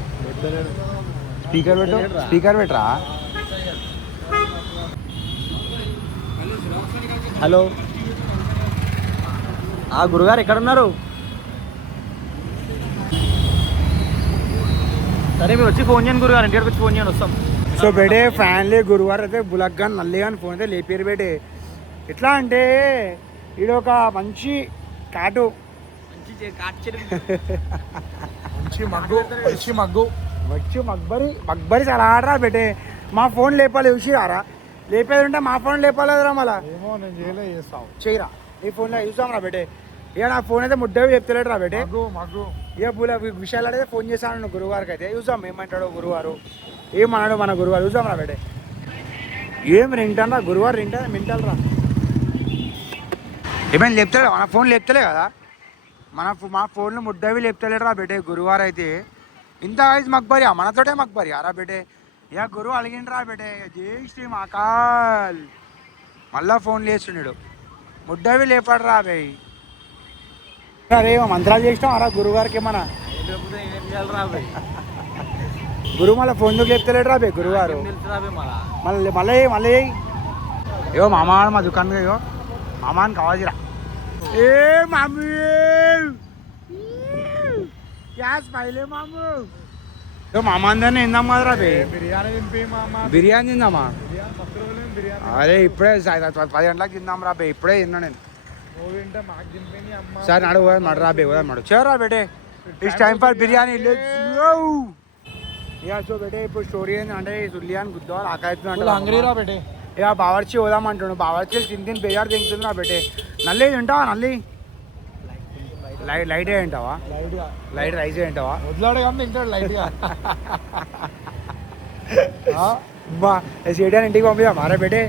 స్పీకర్ పెట్టరా హలో గురుగారు ఎక్కడ ఉన్నారు సరే మీరు వచ్చి ఫోన్ చేయండి గురుగారు ఇంటికి వచ్చి ఫోన్ చేయండి వస్తాం సో బేటే ఫ్యాన్లీ గురువారు అయితే బులక్ గాని నల్లి కానీ ఫోన్ అయితే లేపారు బేటే ఎట్లా అంటే ఇది ఒక మంచి కాటు వచ్చి మక్బరి చాలా ఆడరా బేటే మా ఫోన్ లేపాలి చూసిరారా లేపేది ఉంటే మా ఫోన్ లేపాలేదురా మళ్ళా చేయరా నీ ఫోన్లో చూసాం రా బేటే ఇక నా ఫోన్ అయితే ముద్దవి చెప్తలేడు రా బేటే ఇక విషయాలు అడిగితే ఫోన్ చేశాను గురువారికి అయితే చూసాం ఏమంటాడు గురువారు ఏమన్నాడు మన గురువారు చూసాం రా బేటే ఏం రింటాను రా గురువారు మింటాలు రా ఏమైనా లేపుతలే మన ఫోన్ లేపుతలే కదా మా ఫోన్లో ముద్దవి లేపుతలేడు రా బేటే గురువారు అయితే ఇంత వయసు మక్బరియా మనతోటే మక్బరియా రా బేటే ఇక గురువు అలిగిండ్రా బేటే జై శ్రీ మకాల్ మళ్ళా ఫోన్ లేస్తున్నాడు ముద్దవి లేపాడు రా బే అరే మంత్రాలు చేసినాం అరా గురువారికి ఏమన్నా గురువు మళ్ళీ ఫోన్ ఎందుకు లేపుతలేడు రా బే గురువారు మళ్ళీ ఏవో మామా మా దుకాణం ఏవో మామాని కావాలిరా ఏ మామీ గ్యాస్ పైలే మాము మామ అందరినీ తిందాం కదరా బే బిర్యానీ తిందామా అరే ఇప్పుడే 10 గంటలకు తిందాం రా బే ఇప్పుడే తిన్నా నేను సరే నడు మడు రా బే మడు చేరా బేటే ఇట్స్ టైం ఫర్ బిర్యానీ ఇక సో బేటే ఇప్పుడు స్టోరీ ఏంటంటే సుల్లియాన్ గుద్దవాళ్ళు ఆకలిస్తుందంటే ఇక బావర్చి పోదామంటుండు బావర్చి తిని బేజారు తింటుంది రా బేటే నల్లి తింటావా నల్లి లైట్ ఏంటావా లైట్ రైస్ ఏంటావా వదిలాడు కానీ తింటాడు లైట్గా బా సీటాన్ని ఇంటికి పంపిదా మారే బేటే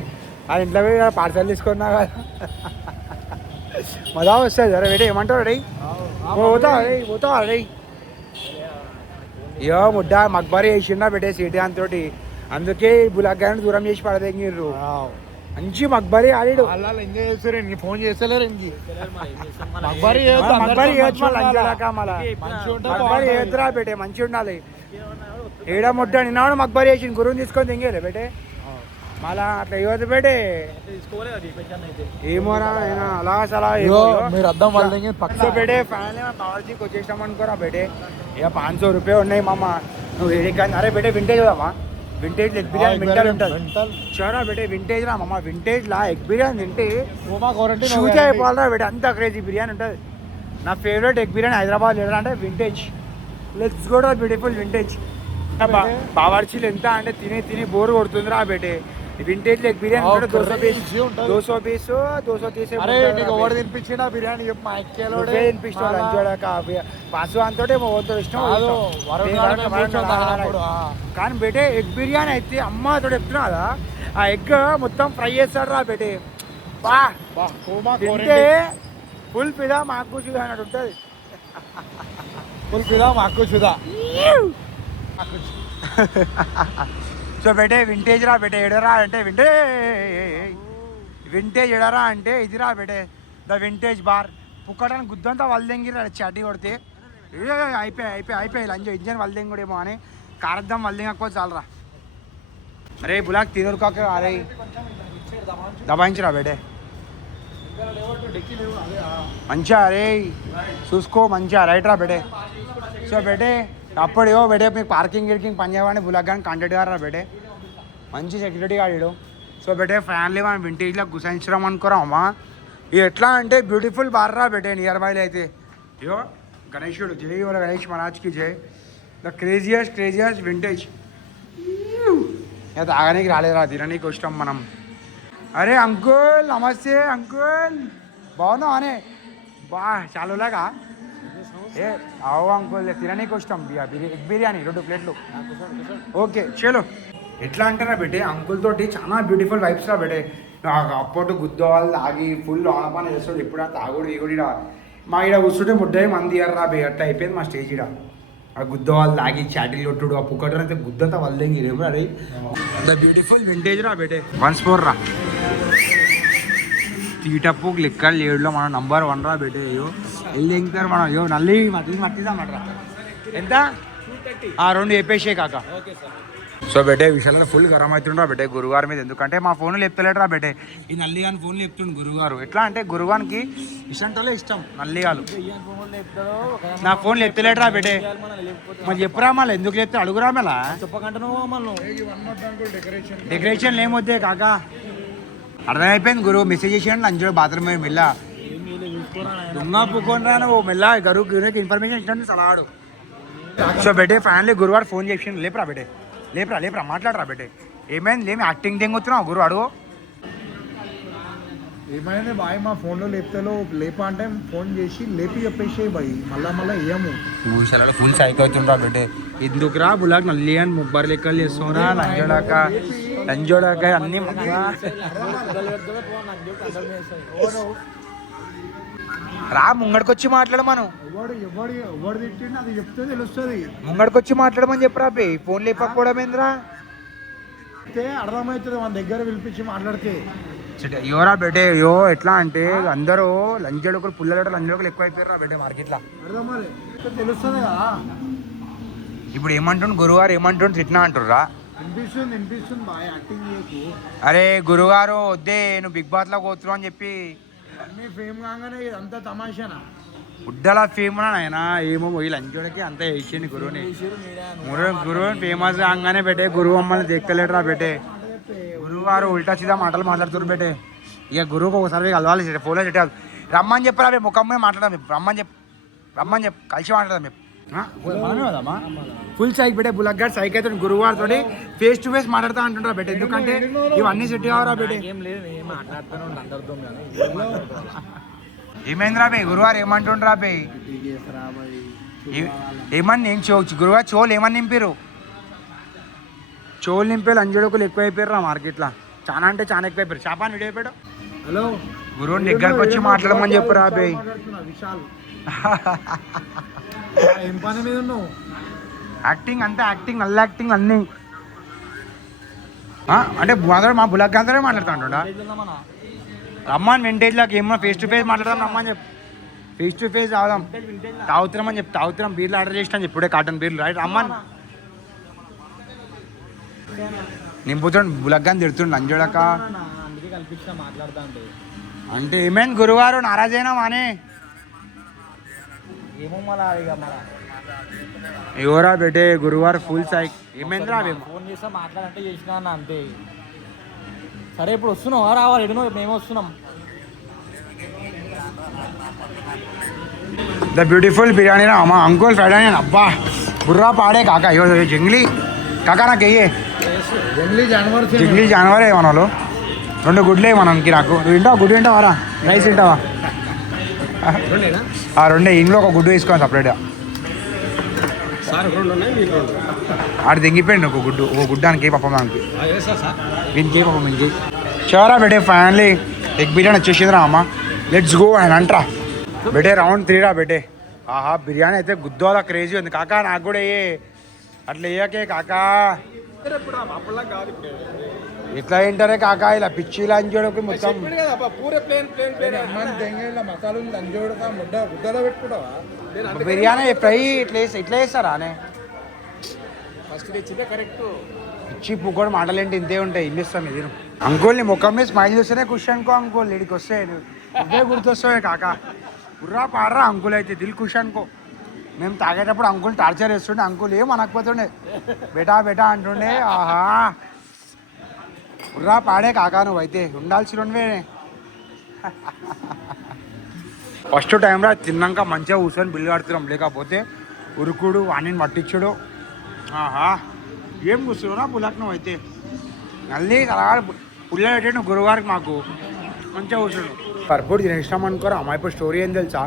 అది ఇంట్లో పోయి పార్సల్ తీసుకున్నా కదా మజా వస్తుంది అరే బేటే ఏమంటావు రెడీ పోతావా రెడీ ఇయో ముడ్డ మక్బరి వేసిండా బేటే సీటాన్ తోటి అందుకే బులాగ్ గారిని దూరం చేసి పడదెంగిర్రు మంచి మక్బరి ఆడాడు ఎంజాయ్ చేస్తారు నీ ఫోన్ చేస్తలేరు మక్బరి ఏద్రా బేటే మంచి ఉండాలి ఏడా ముడ్డ నిన్నాడు మక్బరి వేసింది గురువుని తీసుకొని తెంగేలే బేటే మళ్ళా అట్లా ఇవ్వదు బేటే ఏమోరా అలా అసలు మీరు అర్థం పక్క బేటే ఫ్యాన్ బావర్జీకి వచ్చేసాం అనుకోరా బేటే ఇక 500 రూపాయలు ఉన్నాయి మామ నువ్వు ఏడికి కానీ అరే బేటే వింటేజ్ కదమ్మా వింటేజ్ ఎగ్ బిర్యానీ మెంటల్ ఉంటుంది చారా బేటే వింటేజ్ రా మమ్మ వింటేజ్ లా ఎగ్ బిర్యానీ తింటే షూట్ అయిపోవాలరా బేటే అంత క్రేజీ బిర్యానీ ఉంటుంది నా ఫేవరెట్ ఎగ్ బిర్యానీ హైదరాబాద్ లేదా అంటే vintage let's go to beautiful vintage బావర్చీలు ఎంత అంటే తిని బోర్ కొడుతుందిరా బేటే వింటేజ్ లెగ్ బిర్యానీ ఆ, 200 పీస్ crazy ఉంటది. 200 పీస్ 230 అరే నీకు ఎవరు తినిపించిన బిర్యానీ చెప్పు మా ఎక్కేలో తినిపిస్తాడు లంచోడక పాసు అంతోటే పోతో ఇష్టం కాదు, ఇష్టం. వరుణ్ ఏ గారు వరుణ్ మేము కూర్చొని వరుణ్ తాగినప్పుడు, కానీ బేటే ఎగ్ బిర్యానీ అయితే అమ్మ తోడు చెప్తున్నా కదా ఆ ఎగ్ మొత్తం ఫ్రై చేస్తాడు రా బేటే బా తింటే ఫుల్ పిదా మాకు చూదా అన్నట్టు ఉంటుంది ఫుల్ పిదా మాకు చూదా సో బేటే వింటేజ్ రా బేటే ఎడరా అంటే వింటేజ్ ఎడరా అంటే ఇది రా బేటే ద వింటేజ్ బార్ పుక్కడానికి గుద్దంతా వల్దెంగిరా చడ్డీ కొడితే అయిపోయి లంచ్ ఇంజన్ వల్దెంగుడేమో అని కారద్దం వల్దెంగక్కో చాలరా అరే బులాక్ తినరుకాక అరే దబాయించరా బేటే మంచిగా అరే చూసుకో మంచిగా రైట్ రా బేటే సో బేటే అప్పుడు బేటే మీకు పార్కింగ్ గిర్కింగ్ పని చేయమని బులాక్ కానీ కాంటాక్ట్ గారు రా బేటే మంచి సెక్యూరిటీ గాడు సో బేటే ఫ్యాన్లీ మనం వింటేజ్లో గుసాయించడం అనుకోరా అమ్మా ఇది ఎట్లా అంటే బ్యూటిఫుల్ బార్ రా బేటే నియర్ బైలో అయితే ఇయో గణేశుడు జై వాళ్ళ గణేష్ మహారాజ్కి జై ద క్రేజియస్ట్ వింటేజ్ ఇక తాగనీకి రాలేదురా తిననీకి ఇష్టం మనం అరే అంకుల్ నమస్తే అంకుల్ బాగున్నావు అనే బా చాలులాగా ఏ అవు అంకుల్ తిననీకి ఇష్టం ఎగ్ బిర్యానీ 2 ప్లేట్లు ఓకే చలో ఎట్లా అంటారా బేటే అంకుల్ తోటి చాలా బ్యూటిఫుల్ వైబ్స్ రా బేటే అప్పటి గుద్దవాళ్ళు తాగి ఫుల్ ఆనపాన చేస్తాడు ఎప్పుడు తాగుడు ఈగుడిడా మా ఇక్కడ కూర్చుంటే ముడ్డాయి మంది రా బే అట్లా అయిపోయింది మా స్టేజ్ ఇక్కడ ఆ గుద్దవాళ్ళు తాగి చాటిల్ కొట్టుడు ఆ పుక్కడు అయితే గుద్దంతా వల్లేంగి రేపు అరే ద బ్యూటిఫుల్ వింటేజ్ రా బేటే 1 రా తీటప్పు లెక్కలు లేడులో మనం నంబర్ 1 రా బేటే అయ్యో వెళ్ళి ఎంగుతారు మనం అయ్యో నల్లి మట్టిదామట్రా ఎంత 2 చెప్పేసే కాక సో బేటే విషయాలను ఫుల్ గరం అవుతుండ్రా బేటే గురుగారు మీద ఎందుకంటే మా ఫోన్లు చెప్తలేడురా బేటే ఈ నల్లి గాని ఫోన్లు చెప్తుండు గురుగారు ఎట్లా అంటే గురుగానికి ఇష్టంటోలే ఇష్టం నల్లిగాలు నా ఫోన్లు ఎత్తలేడురా బేటే మరి చెప్పురా మళ్ళీ ఎందుకు చెప్తే అడుగురా మళ్ళా డెకరేషన్ ఏమొద్దే కాక అర్థమైపోయింది గురువు మెసేజ్ చేసాడు లంచ్ బాత్రూమ్ మెల్ల దొంగ పుక్కొని రా నువ్వు మెల్ల గురువుకి ఇన్ఫర్మేషన్ ఇచ్చాను సలాడు సో బేటే ఫ్యాన్లీ గురువారు ఫోన్ చేసి లేపురా బేటే లేపురా మాట్లాడరా బేటే ఏమైంది ఏమి యాక్టింగ్ తెంగుతున్నావు గురువు అడుగు ఏమైంది బాయ్ మా ఫోన్లో లేపుతాలో లేపా అంటే ఫోన్ చేసి లేపి చెప్పేసి బాయ్ మళ్ళా ఏము పూసలలో ఫుల్ సైక్ అవుతుండ్రా బేటే ఎందుకురా బులాక్ నల్లి అని ముబ్బర్ లెక్కలు చేస్తున్నా లంజోడాక అన్ని రా ముంగడికొచ్చి మాట్లాడు మనం ఎవడు తిట్టిండు అది చెప్తే తెలుస్తుంది ముంగడికొచ్చి మాట్లాడమని చెప్పరా బే ఫోన్ లేపకపోవడం ఏంద్రా అర్థమవుతుంది మన దగ్గర పిలిపించి మాట్లాడితే యోరా బేటే యో ఎట్లా అంటే అందరూ లంజోడకులు పుల్లలు లంజోడకులు ఎక్కువ అయిపోయారు బేటే మార్కెట్లో అర్థమవుతుంది తెలుస్తుంది కదా ఇప్పుడు ఏమంటుండు గురువారు ఏమంటుండు తిట్టినా అంటుర్రా వినిపిస్తుంది బాయ్ యాక్టింగ్ చేయకు అరే గురుగారు వద్దే నువ్వు బిగ్ బాస్లో పోతున్నావు అని చెప్పి అన్ని ఫేమ్ కాగానే ఇదంతా తమాషానా ఉడ్డలా ఫేమ్ ఆయన ఏమో పోయి లంచోడికి అంత వేసిండు గురువుని గురువుని ఫేమస్ కాగానే బేటే గురువు మమ్మల్ని దేక్కలేడురా బేటే గురువుగారు ఉల్టా సీదా మాటలు మాట్లాడుతున్నారు బేటే ఇక గురువుకి ఒకసారి కలవాలి ఫోన్లో చెప్పాలి రమ్మని చెప్పరా మేము ముఖం మీద మాట్లాడదాం రమ్మని చెప్పు కలిసి మాట్లాడదాం మేము ఫుల్ సైక్ బేటే బులక్ గారు సైక్ అయితే గురువుగారితో ఫేస్ టు ఫేస్ మాట్లాడుతా అంటుండ్రా బేటే ఎందుకంటే ఇవన్నీ సెట్ కావరా బేటే ఏమైందిరా బే గురువారు ఏమంటుండ్రా బే ఏమని నేను గురువారు చోలు ఏమని నింపారు చోలు నింపే లంజోడకులు ఎక్కువ అయిపోయారు మార్కెట్లో చాలా అంటే చాలా ఎక్కువ అయిపోయారు చేపని వీడియో అయిపోయాడు హలో గురువుని దగ్గరకు వచ్చి మాట్లాడమని చెప్పు రా బే విశాల్ ఏం పని మీద ఉన్నావు యాక్టింగ్ అంతే యాక్టింగ్ యాక్టింగ్ అన్నీ అంటే మా బులక్ అందరే మాట్లాడుతుంటా రమ్మని వింటేజ్లోకి ఏమన్నా ఫేస్ టు ఫేస్ మాట్లాడదాం రమ్మని చెప్పు ఫేస్ టు ఫేస్ అవుదాం తాగుతున్నామని చెప్పి తాగుతున్నాం బీర్లు ఆర్డర్ చేసినా చెప్పుడే కాటన్ బీర్లు రైట్ రమ్మని నింపుతుండు బులక్ గాని తిడుతుండు అంజోడక అంటే ఏమైంది గురువారు నారాజైనా మానే ఏమో మళ్ళా ఇక మళ్ళా ఎవరా బేటే గురువారు ఫుల్ సైక్ ఏమైందిరా ఫోన్ చేస్తా మాట్లాడంటే చేసినా అన్న అంతే సరే ఇప్పుడు వస్తున్నావా రావాలి ఎడునో మేము వస్తున్నాం ద బ్యూటిఫుల్ బిర్యానీ రా అమ్మా అంకుల్ ఫ్రైడ్ ఆనియన్ అబ్బా బుర్రా పాడే కాకా అయ్యో జంగ్లీ కాకా నాకు వెయ్యే జంగ్లీ జానవర్ జింగ్లీ జానవరే మనలో 2 గుడ్లే మనకి నాకు నువ్వు తింటావా గుడ్డు తింటావారా రైస్ తింటావా ఆ 2 ఇంట్లో ఒక గుడ్డు వేసుకోవాలి సపరేట్గా ఆడు దింగిపోయింది ఒక గుడ్డానికి పాపం దానికి దీనికి పాపం ఇంకే చోరా బెటే ఫైనల్లీ ఎగ్ బిర్యానీ వచ్చేసిందిరా అమ్మ లెట్స్ గో అని అంటరా బెటే రౌండ్ 3 రా బెటే ఆహా బిర్యానీ అయితే గుద్దోలా క్రేజీ ఉంది కాకా నాకు కూడా ఏ అట్లా వేయకే కాకా ఇట్లా ఏంటారే కాకా ఇలా పిచ్చి లంచోడకి మొత్తం మసాలా లంచోడక గుడ్డలో పెట్టుకుంటావా బిర్యానీ ఫ్రై ఇట్లా వేస్తారా అనే ఫస్ట్ తెచ్చిందే కరెక్ట్ పిచ్చి పువ్వు మాటలేంటి ఇంతే ఉంటాయి ఇల్లు ఇస్తాం ఇది అంకుల్ని ముఖం మీద స్మైల్ చూస్తేనే ఖుషి అనుకో అంకుల్ ఇడికి వస్తే ఇదే గుర్తొస్తాయి కాకా బుర్రా పాడరా అంకుల్ అయితే దిల్ ఖుషి అనుకో మేము తాగేటప్పుడు అంకుల్ టార్చర్ వేస్తుండే అంకుల్ ఏం అనకపోతుండే బేటా బేటా అంటుండే ఆహా బుర్రా పాడే కాకా నువ్వు అయితే ఉండాల్సినవే ఫస్ట్ టైంలో తిన్నాక మంచిగా కూర్చొని బిల్లు కడుతున్నాం లేకపోతే ఉరుకుడు వాణిని పట్టించుడు ఆహా ఏం కూర్చున్నావురా పుల్లక్ నువ్వు అయితే మళ్ళీ అలా పుల్ల పెట్టాడు గురువారికి మాకు మంచిగా కూర్చుడు పర్పుడు తినేసినాం అనుకోరా అమ్మాయి ఇప్పుడు స్టోరీ ఏం తెలుసా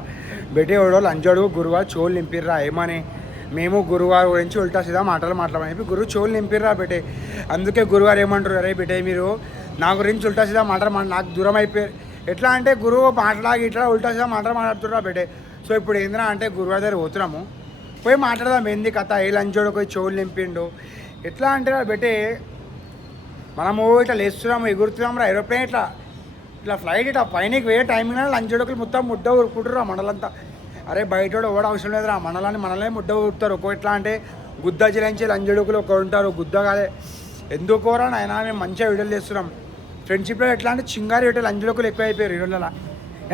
బెటే ఎవడో లంచోడు గురువారు చోళ్ళు నింపిర్రా ఏమని మేము గురువారు గురించి ఉల్టా సీదా మాట్లాడమని చెప్పి గురువు చోళ్ళు నింపిర్రా బెటే అందుకే గురువారు ఏమంటారు అరే బెటే మీరు నా గురించి ఉల్టా సీదా మాట్లాడమని నాకు దూరం అయిపోయారు ఎట్లా అంటే గురువు మాట్లాడి ఇట్లా ఉల్టా సీదా మాట్లాడుతుర్రా బెటే సో ఇప్పుడు ఏంద్రా అంటే గురువారి దగ్గర పోతున్నాము పోయి మాట్లాడదాం ఏంది కథ ఏ లంచోడు పోయి చోళ్ళు నింపిండు ఎట్లా అంటే బెటే మనము ఇట్లా లేస్తున్నాము ఎగురుతున్నాము రా ఏరోప్లేన్ ఇట్లా ఫ్లైట్ ఇట్లా పైనకి వేరే టైంలో లంచోడుకులు మొత్తం ముద్ద ఉరుకుంటారు ఆ మండలంతా అరే బయట ఎవడ అవసరం లేదు రా మండలాన్ని మనలే ముద్ద ఉరుకుతారు ఒక్కో ఎట్లా అంటే గుద్ద జిలించి లంచోడుకులు ఒక ఉంటారు గుద్ద కాదే ఎందుకోరా నాయన మేము మంచిగా వీడియోలు చేస్తున్నాం ఫ్రెండ్షిప్లో ఎట్లా అంటే చింగారి వీడియో లంచోడుకులు ఎక్కువ అయిపోయారు వీడియోలలో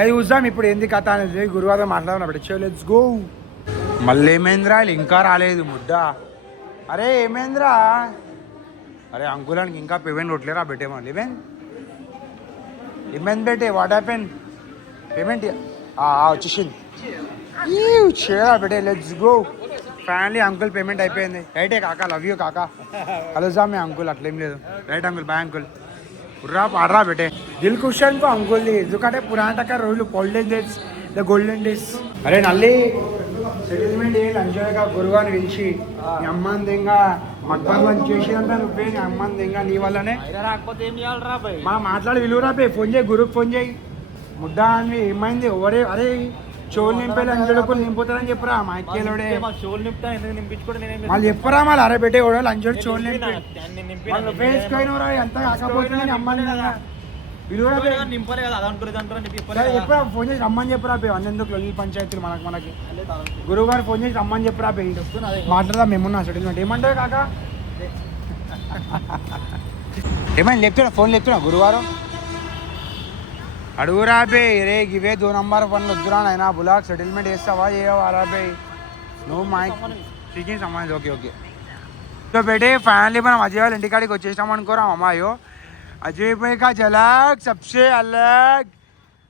అది చూద్దాం ఇప్పుడు ఏంది కథ అనేది గురువారం మాట్లాడదాం అప్పుడు లెట్స్ గో మళ్ళీ ఏమైందిరా ఇంకా రాలేదు ముద్ద అరే ఏమైందిరా అరే అంకులానికి ఇంకా పేమెంట్ కొట్టలేరా బెట్టేమో ఏమైంది బెట్టే వాట్ హ్యాపెన్ పేమెంట్ వచ్చేసింది చేయరా బెటే let's go finally uncle payment అయిపోయింది రైటే కాకా లవ్ యూ కాకా కలుద్దాం మీ అంకుల్ అట్లేం లేదు రైట్ అంకుల్ బాయ్ అంకుల్ పుర్రా పాడరా బెటే దిల్ క్వశ్చన్ కో అంకుల్ది ఎందుకంటే పురాటక రోజులు golden days the golden days అరే నల్లి సెటిల్మెంట్ ఏ లంచోగా గురువాని పిలిచి నీ అమ్మని దింగా మగ్బాన్ చేసేదంతా నువ్వే నీ అమ్మని దింగా నీ వల్లనే రాకపోతే ఏం చేయాలరా భయ్ మా మాట్లాడి విలువరా పే ఫోన్ చేయి గురుకు ఫోన్ చేయి ముద్దా అని ఏమైంది ఎవరే అరే చోలు నింపే లంచోడుకులు నింపుతారని చెప్పరా మా అక్కేలోడే చోలు నింపుతా ఎందుకు నింపించుకోవడం నేనేం వాళ్ళు చెప్పరా మళ్ళీ అరే పెట్టే కూడా లంచోడు చోలు నింపి వాళ్ళు వేసుకోయినరా ఎంత కాకపోతే అమ్మని విలువరా నింపలే కదా అదంటారు చెప్పరా ఫోన్ చేసి రమ్మని చెప్పరా పే అన్నెందుకు లొల్లి పంచాయతీలు మనకి గురువు గారు ఫోన్ చేసి రమ్మని చెప్పరా పే మాట్లాడదాం మేమున్నా సెటిల్మెంట్ ఏమంటారు కాక ఏమైనా చెప్తున్నా ఫోన్ చెప్తున్నా గురువారం అడుగురా బే రే ఇవే 2 నంబర్ పనులు వద్దురా అయినా బులాక్ సెటిల్మెంట్ చేస్తావా చేయవా రా బే నువ్వు మా స్పీకింగ్ సంబంధించి ఓకే సో బేటే ఫైనల్లీ మనం అజయ్ వాళ్ళ ఇంటికాడికి వచ్చేసినాం అనుకోరా అమ్మాయో అజయ్ భాయ్ కా జలక్ సబ్సే అలగ్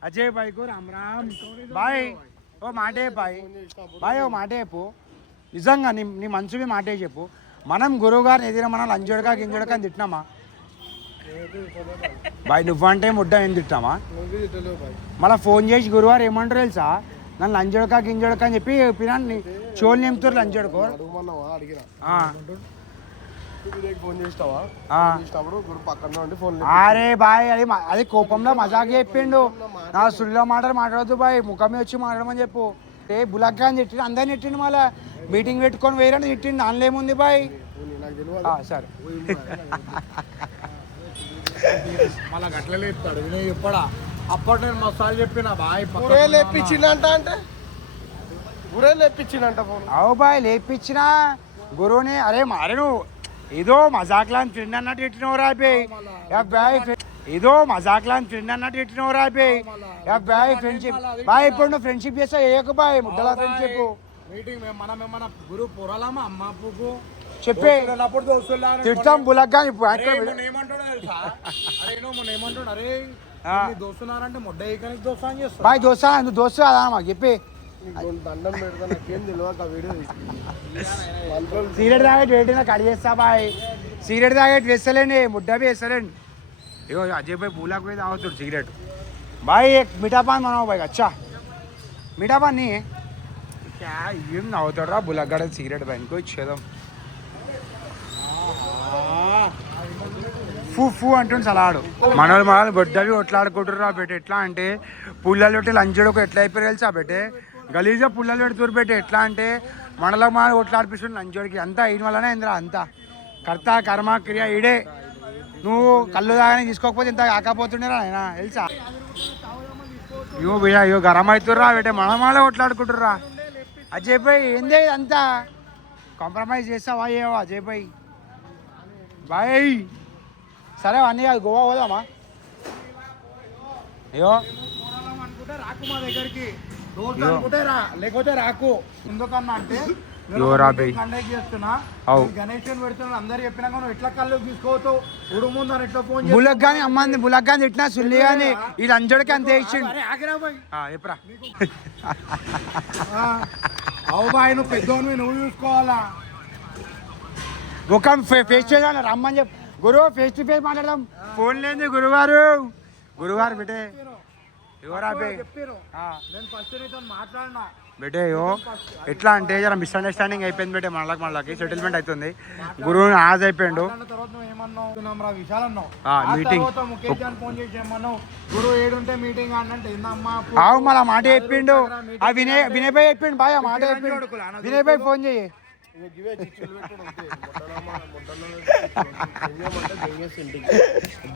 అజయ్ భాయ్ కో రామ్ రామ్ బాయ్ ఓ మాటే బాయ్ ఓ మాటే చెప్పు నిజంగా నీ మనసు మీ మాటే చెప్పు మనం గురువు గారిని ఎదిగిన మనం లంజోడకా గింజోడకా అని తిట్టినామా బాయ్ నువ్వంటే ముడ్డ ఏం తిట్టామా మళ్ళీ ఫోన్ చేసి గురువారు ఏమంటారు తెలుసా నన్ను లంజోడకా గింజోడకా అని చెప్పి పినాన్ని చోలు నింపుతారు లంజోడుకో అరే బాయ్ అది కోపంలో మజాక్ చెప్పిండు నా సుడిలో మాటలు మాట్లాడద్దు బాయ్ ముఖం మీద వచ్చి మాట్లాడమని చెప్పు ఏ బులగ్గా అని తిట్టిండు అందరిని తిట్టిండు మళ్ళీ మీటింగ్ పెట్టుకొని వేరే తిట్టిండు దానిలో ఏముంది బాయ్ సరే మళ్ళీ గట్ల లేపుతాడు వినయ్ చెప్పడా అప్పటి నేను మసాలు చెప్పిన బాయ్ లేపించిందంట అంటే గురే లేపించిందంట ఫోన్ అవు బాయ్ లేపించినా గురువుని అరే మారే నువ్వు ఏదో మజాక్లా ఫ్రెండ్ అన్నట్టు పెట్టినవరా బాయ్ ఏదో మజాక్లా ఫ్రెండ్ అన్నట్టు పెట్టినవరా బాయ్ ఫ్రెండ్షిప్ బాయ్ ఇప్పుడు నువ్వు ఫ్రెండ్షిప్ చేస్తా ఏక బాయ్ ముద్దల ఫ్రెండ్షిప్ మీటింగ్ మనం గురు పొరాలమా అమ్మ పువ్వు చెప్పే తిడతాం బులగ్గా దోస్తున్నారంటే ముడ్డ ఏకానికి దోస్తా అని చేస్తా బాయ్ దోస్తా నువ్వు దోస్తు కదా మాకు చెప్పి దండం పెడతా నాకేం తెలియదు వీడియో సీరియడ్ రాబట్టి వెయిటింగ్ కట్ చేస్తా బాయ్ సిగరెట్ తాగేటి వేస్తలేండి ముడ్డా भी వేస్తలేండి ఇగో అజయ్ భాయ్ బూలాకు పోయి తాగుతాడు సిగరెట్ भाई एक मीठा पान बनाओ भाई अच्छा मीठा पान नहीं है क्या ఏం తాగుతాడు రా బులగడ సిగరెట్ भाई इनको ఇచ్చేద్దాం ఫూ ఫూ అంటుండు సలాడు మనోళ్ళు బొడ్డవి కొట్లాడుకుంటుర్రా బెట్ట ఎట్లా అంటే పుల్లలు పెట్టి లంచోడుకు ఎట్లా అయిపోయారు తెలుసా బెట్టే గలీజ్గా పుల్లలు పెడుతురు బెట్టే ఎట్లా అంటే మనలో మన కొట్లాడిపిస్తుంది లంచోడికి అంతా ఈయన వల్లనే ఇంద్రా అంతా కర్త కర్మ క్రియ ఈడే నువ్వు కళ్ళు దాగానే తీసుకోకపోతే ఇంత కాకపోతుండేరా ఆయన తెలుసా ఇగో భయ్యా ఇగో గరం అవుతుర్రా బెట్టే మనమాలే కొట్లాడుకుంటుర్రా అజయ్ భాయ్ ఏందే ఇదంతా కాంప్రమైజ్ చేస్తావా ఏవో అజయ్ భాయ్ బాయ్ సరే అన్నీ కాదు గోవా పోదామా అయ్యో అనుకుంటే రాకు మా దగ్గరికి దోస్తు అనుకుంటే రా లేకపోతే రాకు ఎందుకన్నా అంటే కండక్ట్ చేస్తున్నా గణేష్ పెడుతున్నా అందరు చెప్పినాక నువ్వు ఎట్లా కళ్ళు తీసుకోవచ్చు ఉడు ముందు ఎట్లా ఫోన్ బులక్ గాని అమ్మంది బులక్ గాని తిట్టినా సుల్లి గాని ఇది అంజడికి అంతే ఇచ్చిండు ఎప్పుడా అవు బాయ్ నువ్వు పెద్దోని నువ్వు చూసుకోవాలా ముఖం ఫేస్ చేయాలి రమ్మని చెప్పు గురువు ఫేస్ టు ఫేస్ మాట్లాడదాం ఫోన్ లేని గురువారు గురువారు బెటే ఎవరా నేను ఫస్ట్ నీతో మాట్లాడినా బెటే యో ఎట్లా అంటే జర మిస్అండర్స్టాండింగ్ అయిపోయింది బెటే మనకి సెటిల్మెంట్ అవుతుంది గురువు ఆజ్ అయిపోయిండు తర్వాత నువ్వు ఏమన్నావు విశాల్ అన్నావు మీటింగ్ ముఖేష్ గారిని ఫోన్ చేసి ఏమన్నావు గురువు ఏడుంటే మీటింగ్ అంటే ఏందమ్మా ఆవు మళ్ళీ మాట చెప్పిండు ఆ వినయ్ భాయ్ చెప్పిండు బాయ్ మాట చెప్పిండు వినయ్ భాయ్ ఫోన్ చెయ్యి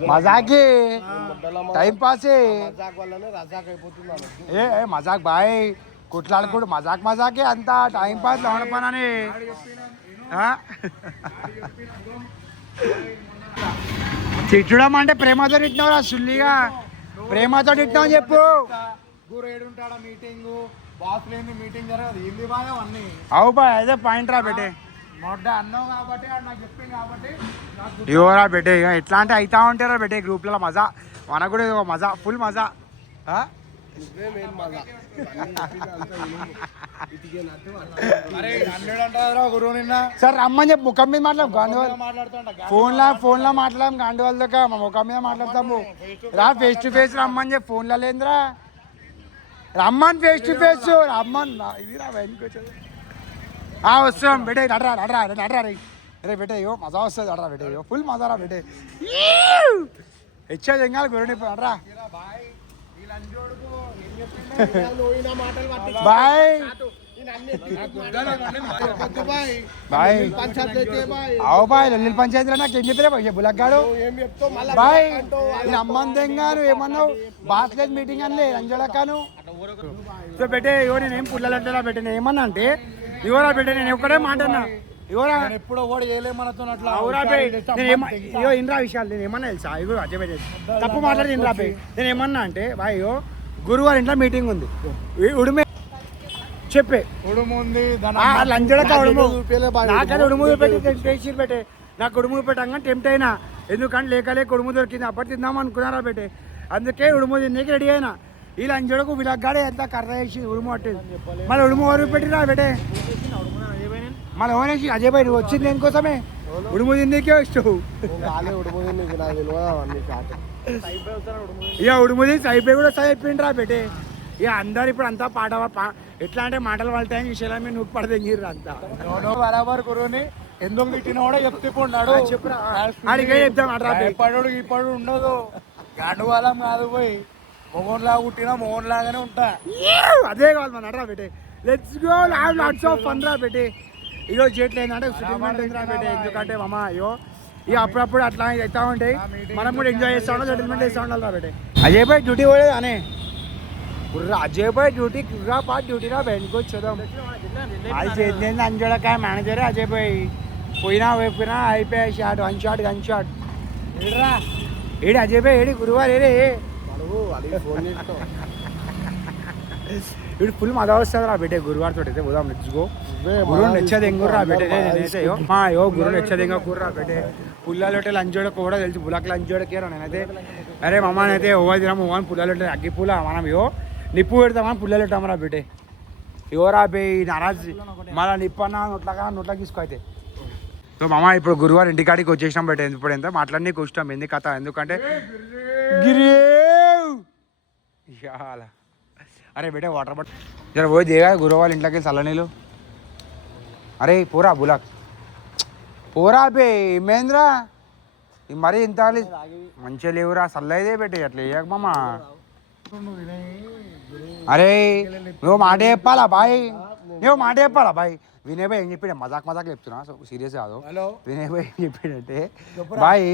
మజాకి టైం పాస్ ఏ మజాక్ బాయ్ కొట్లాడుకోడు మజాకే అంతా టైం పాస్ లవణ పని తిట్టడం అంటే ప్రేమతో తిట్టినావురా సుల్లిగా ప్రేమతో తిట్టినావు చెప్పు గురు ఏడుంటాడా మీటింగ్ బాస్ లేని మీటింగ్ జరగదు ఏంది బాగా అన్నీ అవు బాయ్ అదే పాయింట్ రా బెటే మొడ్డ అన్నావు కాబట్టి నాకు చెప్పింది కాబట్టి ఇవరా బెటే ఇక ఎట్లా అంటే అవుతా ఉంటారా బెటే గ్రూప్లలో మజా మనకు కూడా ఇదిగో మజా ఫుల్ మజా సార్ రమ్మని చెప్పి ముఖం మీద మాట్లాడు ఫోన్లో మాట్లాడదాం గాండి వాళ్ళ మా ముఖం మీద మాట్లాడతాము రా ఫేస్ టు ఫేస్ రమ్మని చెప్పి ఫోన్లో లేదురా రమ్మని ఫేస్ టు ఫేస్ రమ్మన్ ఇది రా వెనుకొచ్చేది వస్తున్నాం బెటే నడరా రే బెటే అయ్యో మజా వస్తుంది అడరా బెటే అయ్యో ఫుల్ మజా రా బెటే హెచ్చా చెంగాలి గురుని అడరా బాయ్ బాయ్ అవు బాయ్ లల్లి పంచాయతీలో నాకు ఏం చెప్పారా బులగ్గాడు బాయ్ నేను అమ్మని తెంగాను ఏమన్నావు బాస్లేదు మీటింగ్ అనలే రంజోడక్కాను సో బెటే ఇవో నేనేం పుల్లలంటారా బెటే నేను ఏమన్నా అంటే ఇవోరా బెటే నేను ఒక్కడే మాట్లాడినా ఇవోరా ఎప్పుడో కూడా ఏలేమనతో ఇయో ఇంద్రా విషయాలు నేను ఏమన్నా తెలుసా ఇగో అజయ్ తప్పు మాట్లాడి ఇంద్రా పై నేను ఏమన్నా అంటే బాయ్ గురువారు ఇంట్లో మీటింగ్ ఉంది ఉడిమే చెప్పే ఉడుముంది లంజడక ఉడుము పెట్టి పెట్టే నాకు ఉడుము పెట్టంగా టెంప్ట్ అయినా ఎందుకంటే లేక ఉడుము దొరికింది అప్పటి తిందాం అనుకున్నారా పెట్టే అందుకే ఉడుము తినేకి రెడీ అయినా ఈ లంజడకు విలగ్గాడే ఎంత కర్ర వేసి ఉడుము పట్టేది మళ్ళీ ఉడుము వరకు పెట్టినా పెట్టే మళ్ళీ ఓనేసి అజయ్ భాయ్ నువ్వు వచ్చింది దేనికోసమే ఉడుము తిందికే ఇష్టం ఇక ఉడుము తిని అయిపోయి కూడా అయిపోయిండ్రా పెట్టే ఇక అందరు ఇప్పుడు అంతా ఎట్లా అంటే మాటలు పడతాయని విషయాల మీద నువ్వు పడదెంగిర్రు అంతా బరాబర్ గురువుని ఎందుకు తిట్టిన కూడా చెప్తున్నాడు చెప్పురా అడిగే చెప్తాం పడు ఇప్పుడు ఉండదు గండువాలం కాదు పోయి మొగోన్లా పుట్టినా మొగోన్లాగానే ఉంటా అదే కావాలి మన అడ్రా పెట్టే let's go lots of fun రా పెట్టే ఈరోజు చేయట్లేదు ఏంటంటే సెటిల్మెంట్ ఏంద్రా పెట్టే ఎందుకంటే మామ అయ్యో ఇక అప్పుడప్పుడు అట్లా అవుతా ఉంటాయి మనం కూడా ఎంజాయ్ చేస్తా ఉంటాం సెటిల్మెంట్ చేస్తూ ఉండాలి రా పెట్టే అజయ్ భాయ్ డ్యూటీ పోలేదు అనే అజయ్ భాయ్ డ్యూటీ కుర్రా పాటు డ్యూటీ రా బయటకు వచ్చేదాం అది చేద్దేంది అంజోడకాయ మేనేజరే అజయ్ భాయ్ పోయినా అయిపోయాయి షాట్ గన్ షాట్ ఏడురా ఏడి అజయ్ భాయ్ ఏడి గురువారు ఏడే ఇప్పుడు ఫుల్ మజా వస్తుంది రా బేటే గురువారు తోటి అయితే పోదాం నెచ్చుకో గురువు నెచ్చది ఎంగుర్రా బేటే నేనైతే గురువు నెచ్చది ఎంగ కూర్రా బేటే పుల్లలొట్టే లంచోడకు కూడా తెలుసు పులకి లంచోడకేరా నేనైతే అరే మమ్మనైతే ఓవా తినము ఓవని పుల్లలొట్టే అగ్గి పూల మనం నిప్పు పెడతామని పుల్లలు పెట్టామరా బేటే ఎవరా బే నారాజ్ మళ్ళీ నిప్పు అన్న నోట్లకి తీసుకో అయితే సో మామ ఇప్పుడు గురువారం ఇంటికాడికి వచ్చేసినాం బట్ ఇప్పుడు ఎంత మాట్లాడి కూర్చున్నాం ఎందుకు కథ ఎందుకంటే గిరేవ్ ఇవాళ అరే బేటే వాటర్ బాటిల్ జర పోయి దిగా గురువారం ఇంట్లోకి చల్ల నీళ్ళు అరే పోరా బులాక్ పోరా బే ఏమేంద్రా మరీ ఇంత మంచిగా లేవురా చల్లయిదే బేటే అట్లా వేయక మామ అరే నువ్వు మాట చెప్పాలా బాయ్ నువ్వు మాట చెప్పాలా బాయ్ వినయ్ భాయ్ ఏం చెప్పాడు మజాక్ చెప్తున్నా సో సీరియస్ కాదు వినయ్ భాయ్ ఏం చెప్పాడంటే బాయ్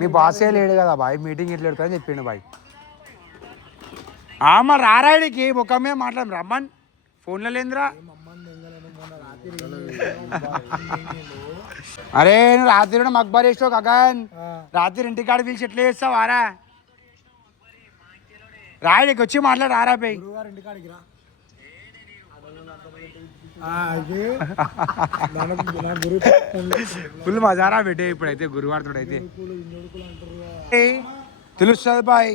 మీ బాసే లేడు కదా బాయ్ మీటింగ్ ఇట్లా పెడతారని చెప్పిండు బాయ్ మరి రారాడికి ముఖమే మాట్లాడు రమ్మన్ ఫోన్లో లేదురా అరే నువ్వు రాత్రి కూడా మక్బార్ వేస్తావు గగన్ రాత్రి ఇంటికాడ పిలిచి ఎట్లా చేస్తావు ఆరా రాయడికి వచ్చి మాట్లాడు రారా పోయి ఫుల్ మజారా పెట్టే ఇప్పుడైతే గురువారం అయితే తెలుస్తుంది బాయ్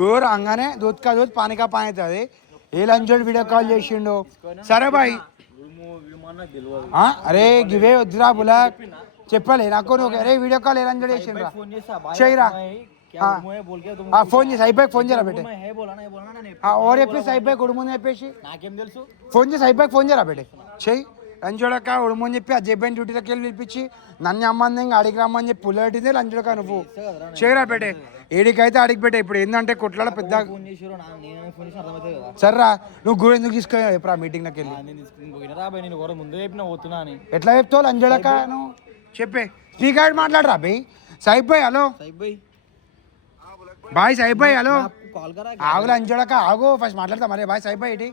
గోరు అంగానే దూద్ కా దూద్ పానీ కా పానీ అవుతుంది ఏ లంచోడు వీడియో కాల్ చేసిండు సరే బాయ్ అరే గివే వద్దురా బులాక్ చెప్పలే నాకు నువ్వు అరే వీడియో కాల్ ఏ లంచోడు చేసిండ్రా చేయరా ఫోన్ చేసి అయిపోయి ఫోన్ చేయరా బేటే ఓర్ చెప్పేసి అయిపోయి ఉడుముంది చెప్పేసి నాకేం తెలుసు ఫోన్ చేసి అయిపోయి ఫోన్ చేయరా బేటే చెయ్యి లంచోడక ఉడుమని చెప్పి ఆ జబ్బైన్ డ్యూటీలోకి వెళ్ళి పిలిపించి నన్ను అమ్మంది ఇంకా అడిగి రమ్మని చెప్పి పుల్లటింది లంచోడక నువ్వు చేయరా బేటే ఏడికైతే అడిగి పెట్టే ఇప్పుడు ఏంటంటే కొట్లాడ పెద్ద సర్రా నువ్వు గురు ఎందుకు తీసుకొని ఎప్పుడు మీటింగ్లోకి వెళ్ళి ఎట్లా చెప్తావు లంచోడక నువ్వు చెప్పే స్పీకర్ మాట్లాడరా బై సాయిబ్ భాయ్ హలో బాయ్ సాయిబ్ భాయ్ హలో ఆగు లంచోడక ఆగు ఫస్ట్ మాట్లాడతా మరి బాయ్ సాయిబ్ భాయ్ ఇటీ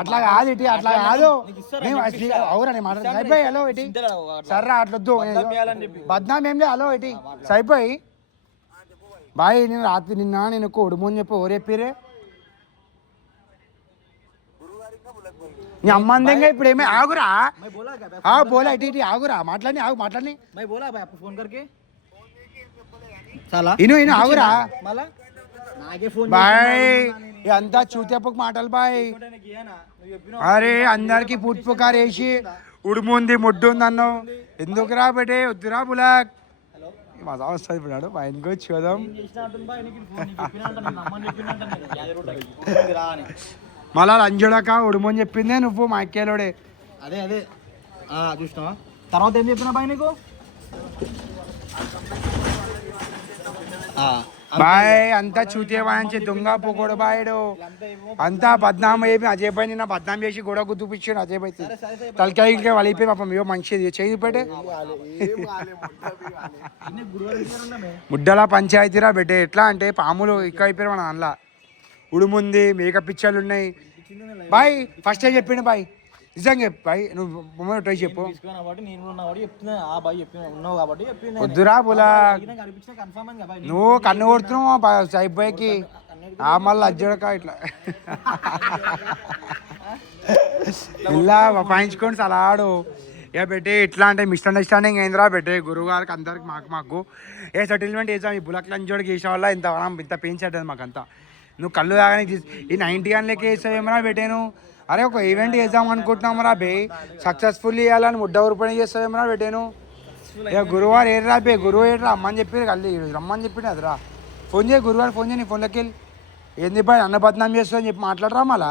అట్లా కాదు ఇటీ అట్లా కాదు అవురా నేను మాట్లాడతా సాయిబ్ భాయ్ హలో ఇటీ సర్రా అట్లొద్దు బద్నాం ఏం లే హలో ఇటీ సాయిబ్ భాయ్ బాయ్ నేను రాత్రి నేను ఉడుమని చెప్పి ఓరు చెప్పిరే నీ అమ్మందంగా ఇప్పుడు ఏమే ఆగురా బోలా ఇటు ఆగురా మాట్లాడి ఆగు మాట్లాడి ఇను ఆగురా బాయ్ అంతా చూతేపకు మాటలు బాయ్ అరే అందరికి పుట్టుపుకారు వేసి ఉడుముంది ముడ్డు ఉంది అన్నావు ఎందుకురా బేటే వద్దురా బులాక్ మజా వస్తుంది ఇప్పుడు మా ఇంటికి వచ్చి చూద్దాం మళ్ళా లంజోడక ఉడుమని చెప్పిందే నువ్వు మా అక్కేలోడే అదే అదే చూసినావా తర్వాత ఏం చెప్పినా బాయ్ నీకు బాయ్ అంతా చూతే వాయించి దొంగ పోకూడదు బాయడు అంతా బద్నాం అయిపోయి అజయ్ భాయ్ నిన్న బద్నాం చేసి గొడవ గుర్తుపించాడు అజయ్ భాయ్ తలకాయ ఇంకా వలిపోయి పాపం ఏవో మంచిది చేయి పెట్టే ముడ్డల పంచాయతీరా పెట్టే ఎట్లా అంటే పాములు ఇక్కడ అయిపోయారు మన అందులో ఉడుముంది మేకప్ పిక్చర్లు ఉన్నాయి బాయ్ ఫస్ట్ చెప్పిండు బాయ్ నిజంగా చెప్పు బాయ్ నువ్వు ట్రై చెప్పు వద్దురా బులా నువ్వు కన్ను కొడుతున్నావు సాయిబ్ బాయ్కి మళ్ళీ అజ్జడక ఇట్లా ఇలా పాయించుకొని అలా ఆడు ఇక పెట్టి ఇట్లా అంటే మిస్అండర్స్టాండింగ్ అయిందిరా పెట్టి గురువు గారికి అందరికి మాకు ఏ సెటిల్మెంట్ చేసాం ఈ బులక్ లంచోడికి చేసే వల్ల ఇంత పెంచట్లేదు మాకంతా నువ్వు కళ్ళు తాగానే ఈ 90 గంటలకి వేసావేమరా పెట్టాను అరే ఒక ఈవెంట్ చేద్దాం అనుకుంటున్నామరా బే సక్సెస్ఫుల్ ఇవ్వాలని ముడ్డ రూపాయలు చేస్తావేమరా పెట్టాను ఇక గురువారు ఏర్రా బే గురువు ఏడ్రా రమ్మని చెప్పి కళ్ళు రమ్మని చెప్పింది అదిరా ఫోన్ చేయి గురువారు ఫోన్ చేయి నీ ఫోన్లోకి వెళ్ళి ఏంది బాయ్ అన్న బద్నాం చేస్తా అని చెప్పి మాట్లాడరా మళ్ళా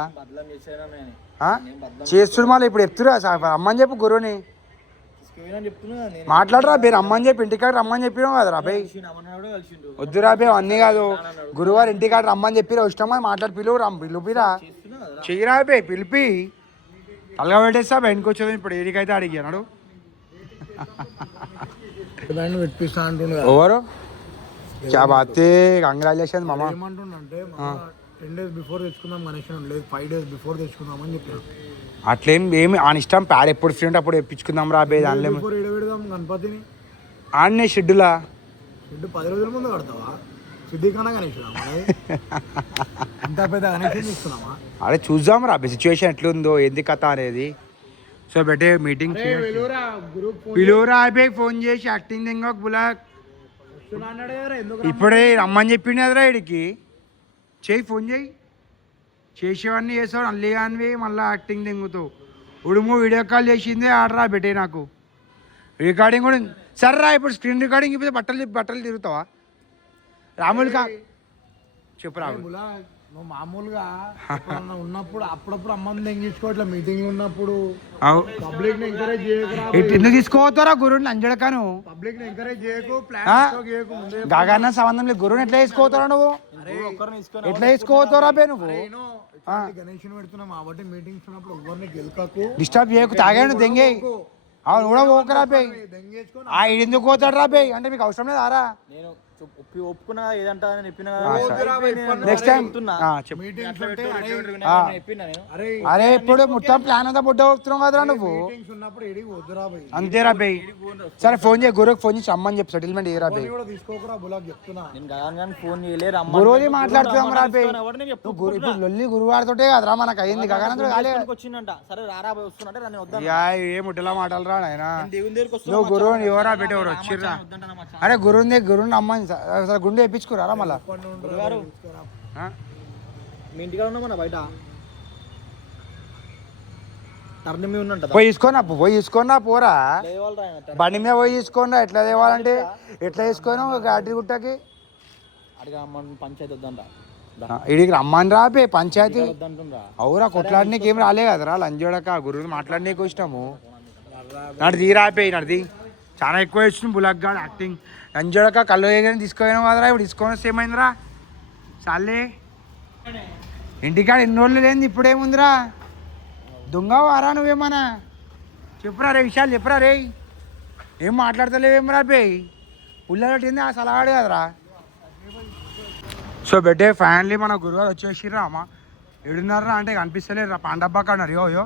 చేస్తున్నారు మళ్ళీ ఇప్పుడు చెప్తురా రమ్మని చెప్పు గురువుని మాట్లాడరా బే రమ్మని చెప్పి ఇంటికాడ రమ్మని చెప్పినావు కదరా బే వద్దురా బే అన్నీ కాదు గురువారు ఇంటికాడ రమ్మని చెప్పిరా ఇష్టమని మాట్లాడి పిలుపిరా చెయ్యిరా బే పిలిపి అలగా పెట్టేస్తా బయటకు వచ్చేది ఇప్పుడు ఏడికైతే అడిగాడు ఎవరు క్యా బాత్ కంగ్రాచులేషన్ మామ ఏమంటుండే 10 days బిఫోర్ తెచ్చుకుందాం గణేషన్ లేదు 5 days బిఫోర్ తెచ్చుకుందాం అని చెప్పారు అట్లేం ఏమి ఆయన ఇష్టం ప్యాడ్ ఎప్పుడు ఫ్రీ ఉంటే అప్పుడు తెప్పించుకుందాం రా బే దానిలో పెడదాం గణపతిని ఆడనే షెడ్యూలా షెడ్డు 10 రోజుల ముందు కడతావా సిద్ధికన్నా గణేషుడా ఇంత పెద్ద గణేషన్ ఇస్తున్నామా అరే చూద్దాం రా బే సిచ్యువేషన్ ఎట్లుందో ఏంది కథ అనేది సో బెటే మీటింగ్ పిలువురా బే ఫోన్ చేసి యాక్టింగ్ ఇంకా బులాక్ ఇప్పుడే రమ్మని చెప్పిండు కదరా ఇడికి చేయి ఫోన్ చేయి చేసేవన్నీ చేసావు అల్లి కానివి మళ్ళీ యాక్టింగ్ దింగుతావు ఉడుము వీడియో కాల్ చేసిందే ఆడరా బెటే నాకు రికార్డింగ్ కూడా సర్రా ఇప్పుడు స్క్రీన్ రికార్డింగ్ ఇప్పుడు బట్టలు తిరుగుతావా రాములు చెప్పు రాములు బులా, నువ్వు మామూలుగా ఎప్పుడన్నా ఉన్నప్పుడు అప్పుడప్పుడు అమ్మని తెంగించుకో, ఇట్లా మీటింగ్ ఉన్నప్పుడు పబ్లిక్ ని ఎంకరేజ్ చేయకు, ఎందుకు తీసుకోవతారా గురువుని అంజడకాను పబ్లిక్ ని ఎంకరేజ్ చేయకు, ప్లాన్ చేయకు. ముందే గాగన్న సంబంధం లేదు గురువుని ఎట్లా తీసుకోవతారా నువ్వు ఎట్లా తీసుకోవతారా బే నువ్వు గణేష్ పెడుతున్నాం కాబట్టి మీటింగ్స్ ఉన్నప్పుడు ఎవరిని గెలకకు, డిస్టర్బ్ చేయకు తాగాను దెంగే అవును కూడా ఓకరా బే దెంగేసుకొని ఆ ఎందుకు పోతాడు రా బే అంటే మీకు అవసరం లేదారా నేను ఒప్పుకున్నా ఏదంటా అని చెప్పిన నెక్స్ట్ టైం చెప్పు మీటింగ్స్ ఉంటే చెప్పినా నేను అరే అరే ఇప్పుడు మొత్తం ప్లాన్ అంతా బుడ్డ పోతున్నావు కదరా నువ్వు మీటింగ్స్ ఉన్నప్పుడు ఎడికి వద్దురా భయ్, అంతేరా బే సరే ఫోన్ చేయి గురువుకి ఫోన్ చేసి అమ్మని చెప్పు సెటిల్మెంట్ చేయరా బే కూడా తీసుకోకరా బులాక్ చెప్తున్నా. నేను గగన్ ఫోన్ చేయలే గురువుది మాట్లాడుతున్నాం రా బే ఇప్పుడు లొల్లి గురువారితోటే కదరా మనకు అయింది గగనంతో కాలే వచ్చిందంట. సరే రారా పోయి వస్తున్నట్టే నన్ను వద్దా ఏ ముట్టలా మాటలు రా నాయన దేవుని దగ్గరికి వస్తున్నా నువ్వు గురువుని ఎవరా పెట్టి ఎవరు వచ్చిర్రా అరే గురువుని అమ్మని సరే గుండె వేయించుకురారా మళ్ళా గురుగారు మీ ఇంటికాడ ఉన్నామన్నా బయట టర్నింగ్ మీద ఉన్నంట పోయి తీసుకున్నా పోరా బండి మీద పోయి తీసుకున్నా ఎట్లా తేవాలంటే ఎట్లా తీసుకొని ఒక గాడి గుట్టకి అడిగా పంచాయతీ వద్దంట ఇడికి రమ్మని రాపే పంచాయతీ వద్దంటుండ్రా. అవురా కొట్లాడినీకి ఏం రాలే కదరా లంజోడక గురువుని మాట్లాడినీకి ఇష్టము నడిది రాపే నడిది చాలా ఎక్కువ ఇష్టం బులక్ గాడు యాక్టింగ్ లంజోడక కళ్ళు ఎగని తీసుకోపోయినావు కదరా ఇప్పుడు తీసుకొని ఏమైందిరా చాలే ఇంటికాడ ఎన్ని రోజులు లేని ఇప్పుడు ఏముందిరా దొంగ వారా నువ్వేమన్నా చెప్పురా రే విషయాలు చెప్పురా రే ఏం మాట్లాడతలేవేమరా బే పుల్లగట్టింది ఆ సలహాడు కదరా సో బెడ్డే ఫైనల్లీ మన గురువారు వచ్చేసిర్రా అమ్మ ఏడున్నారా అంటే కనిపిస్తలేరు రా పాండబ్బా అన్నారు యో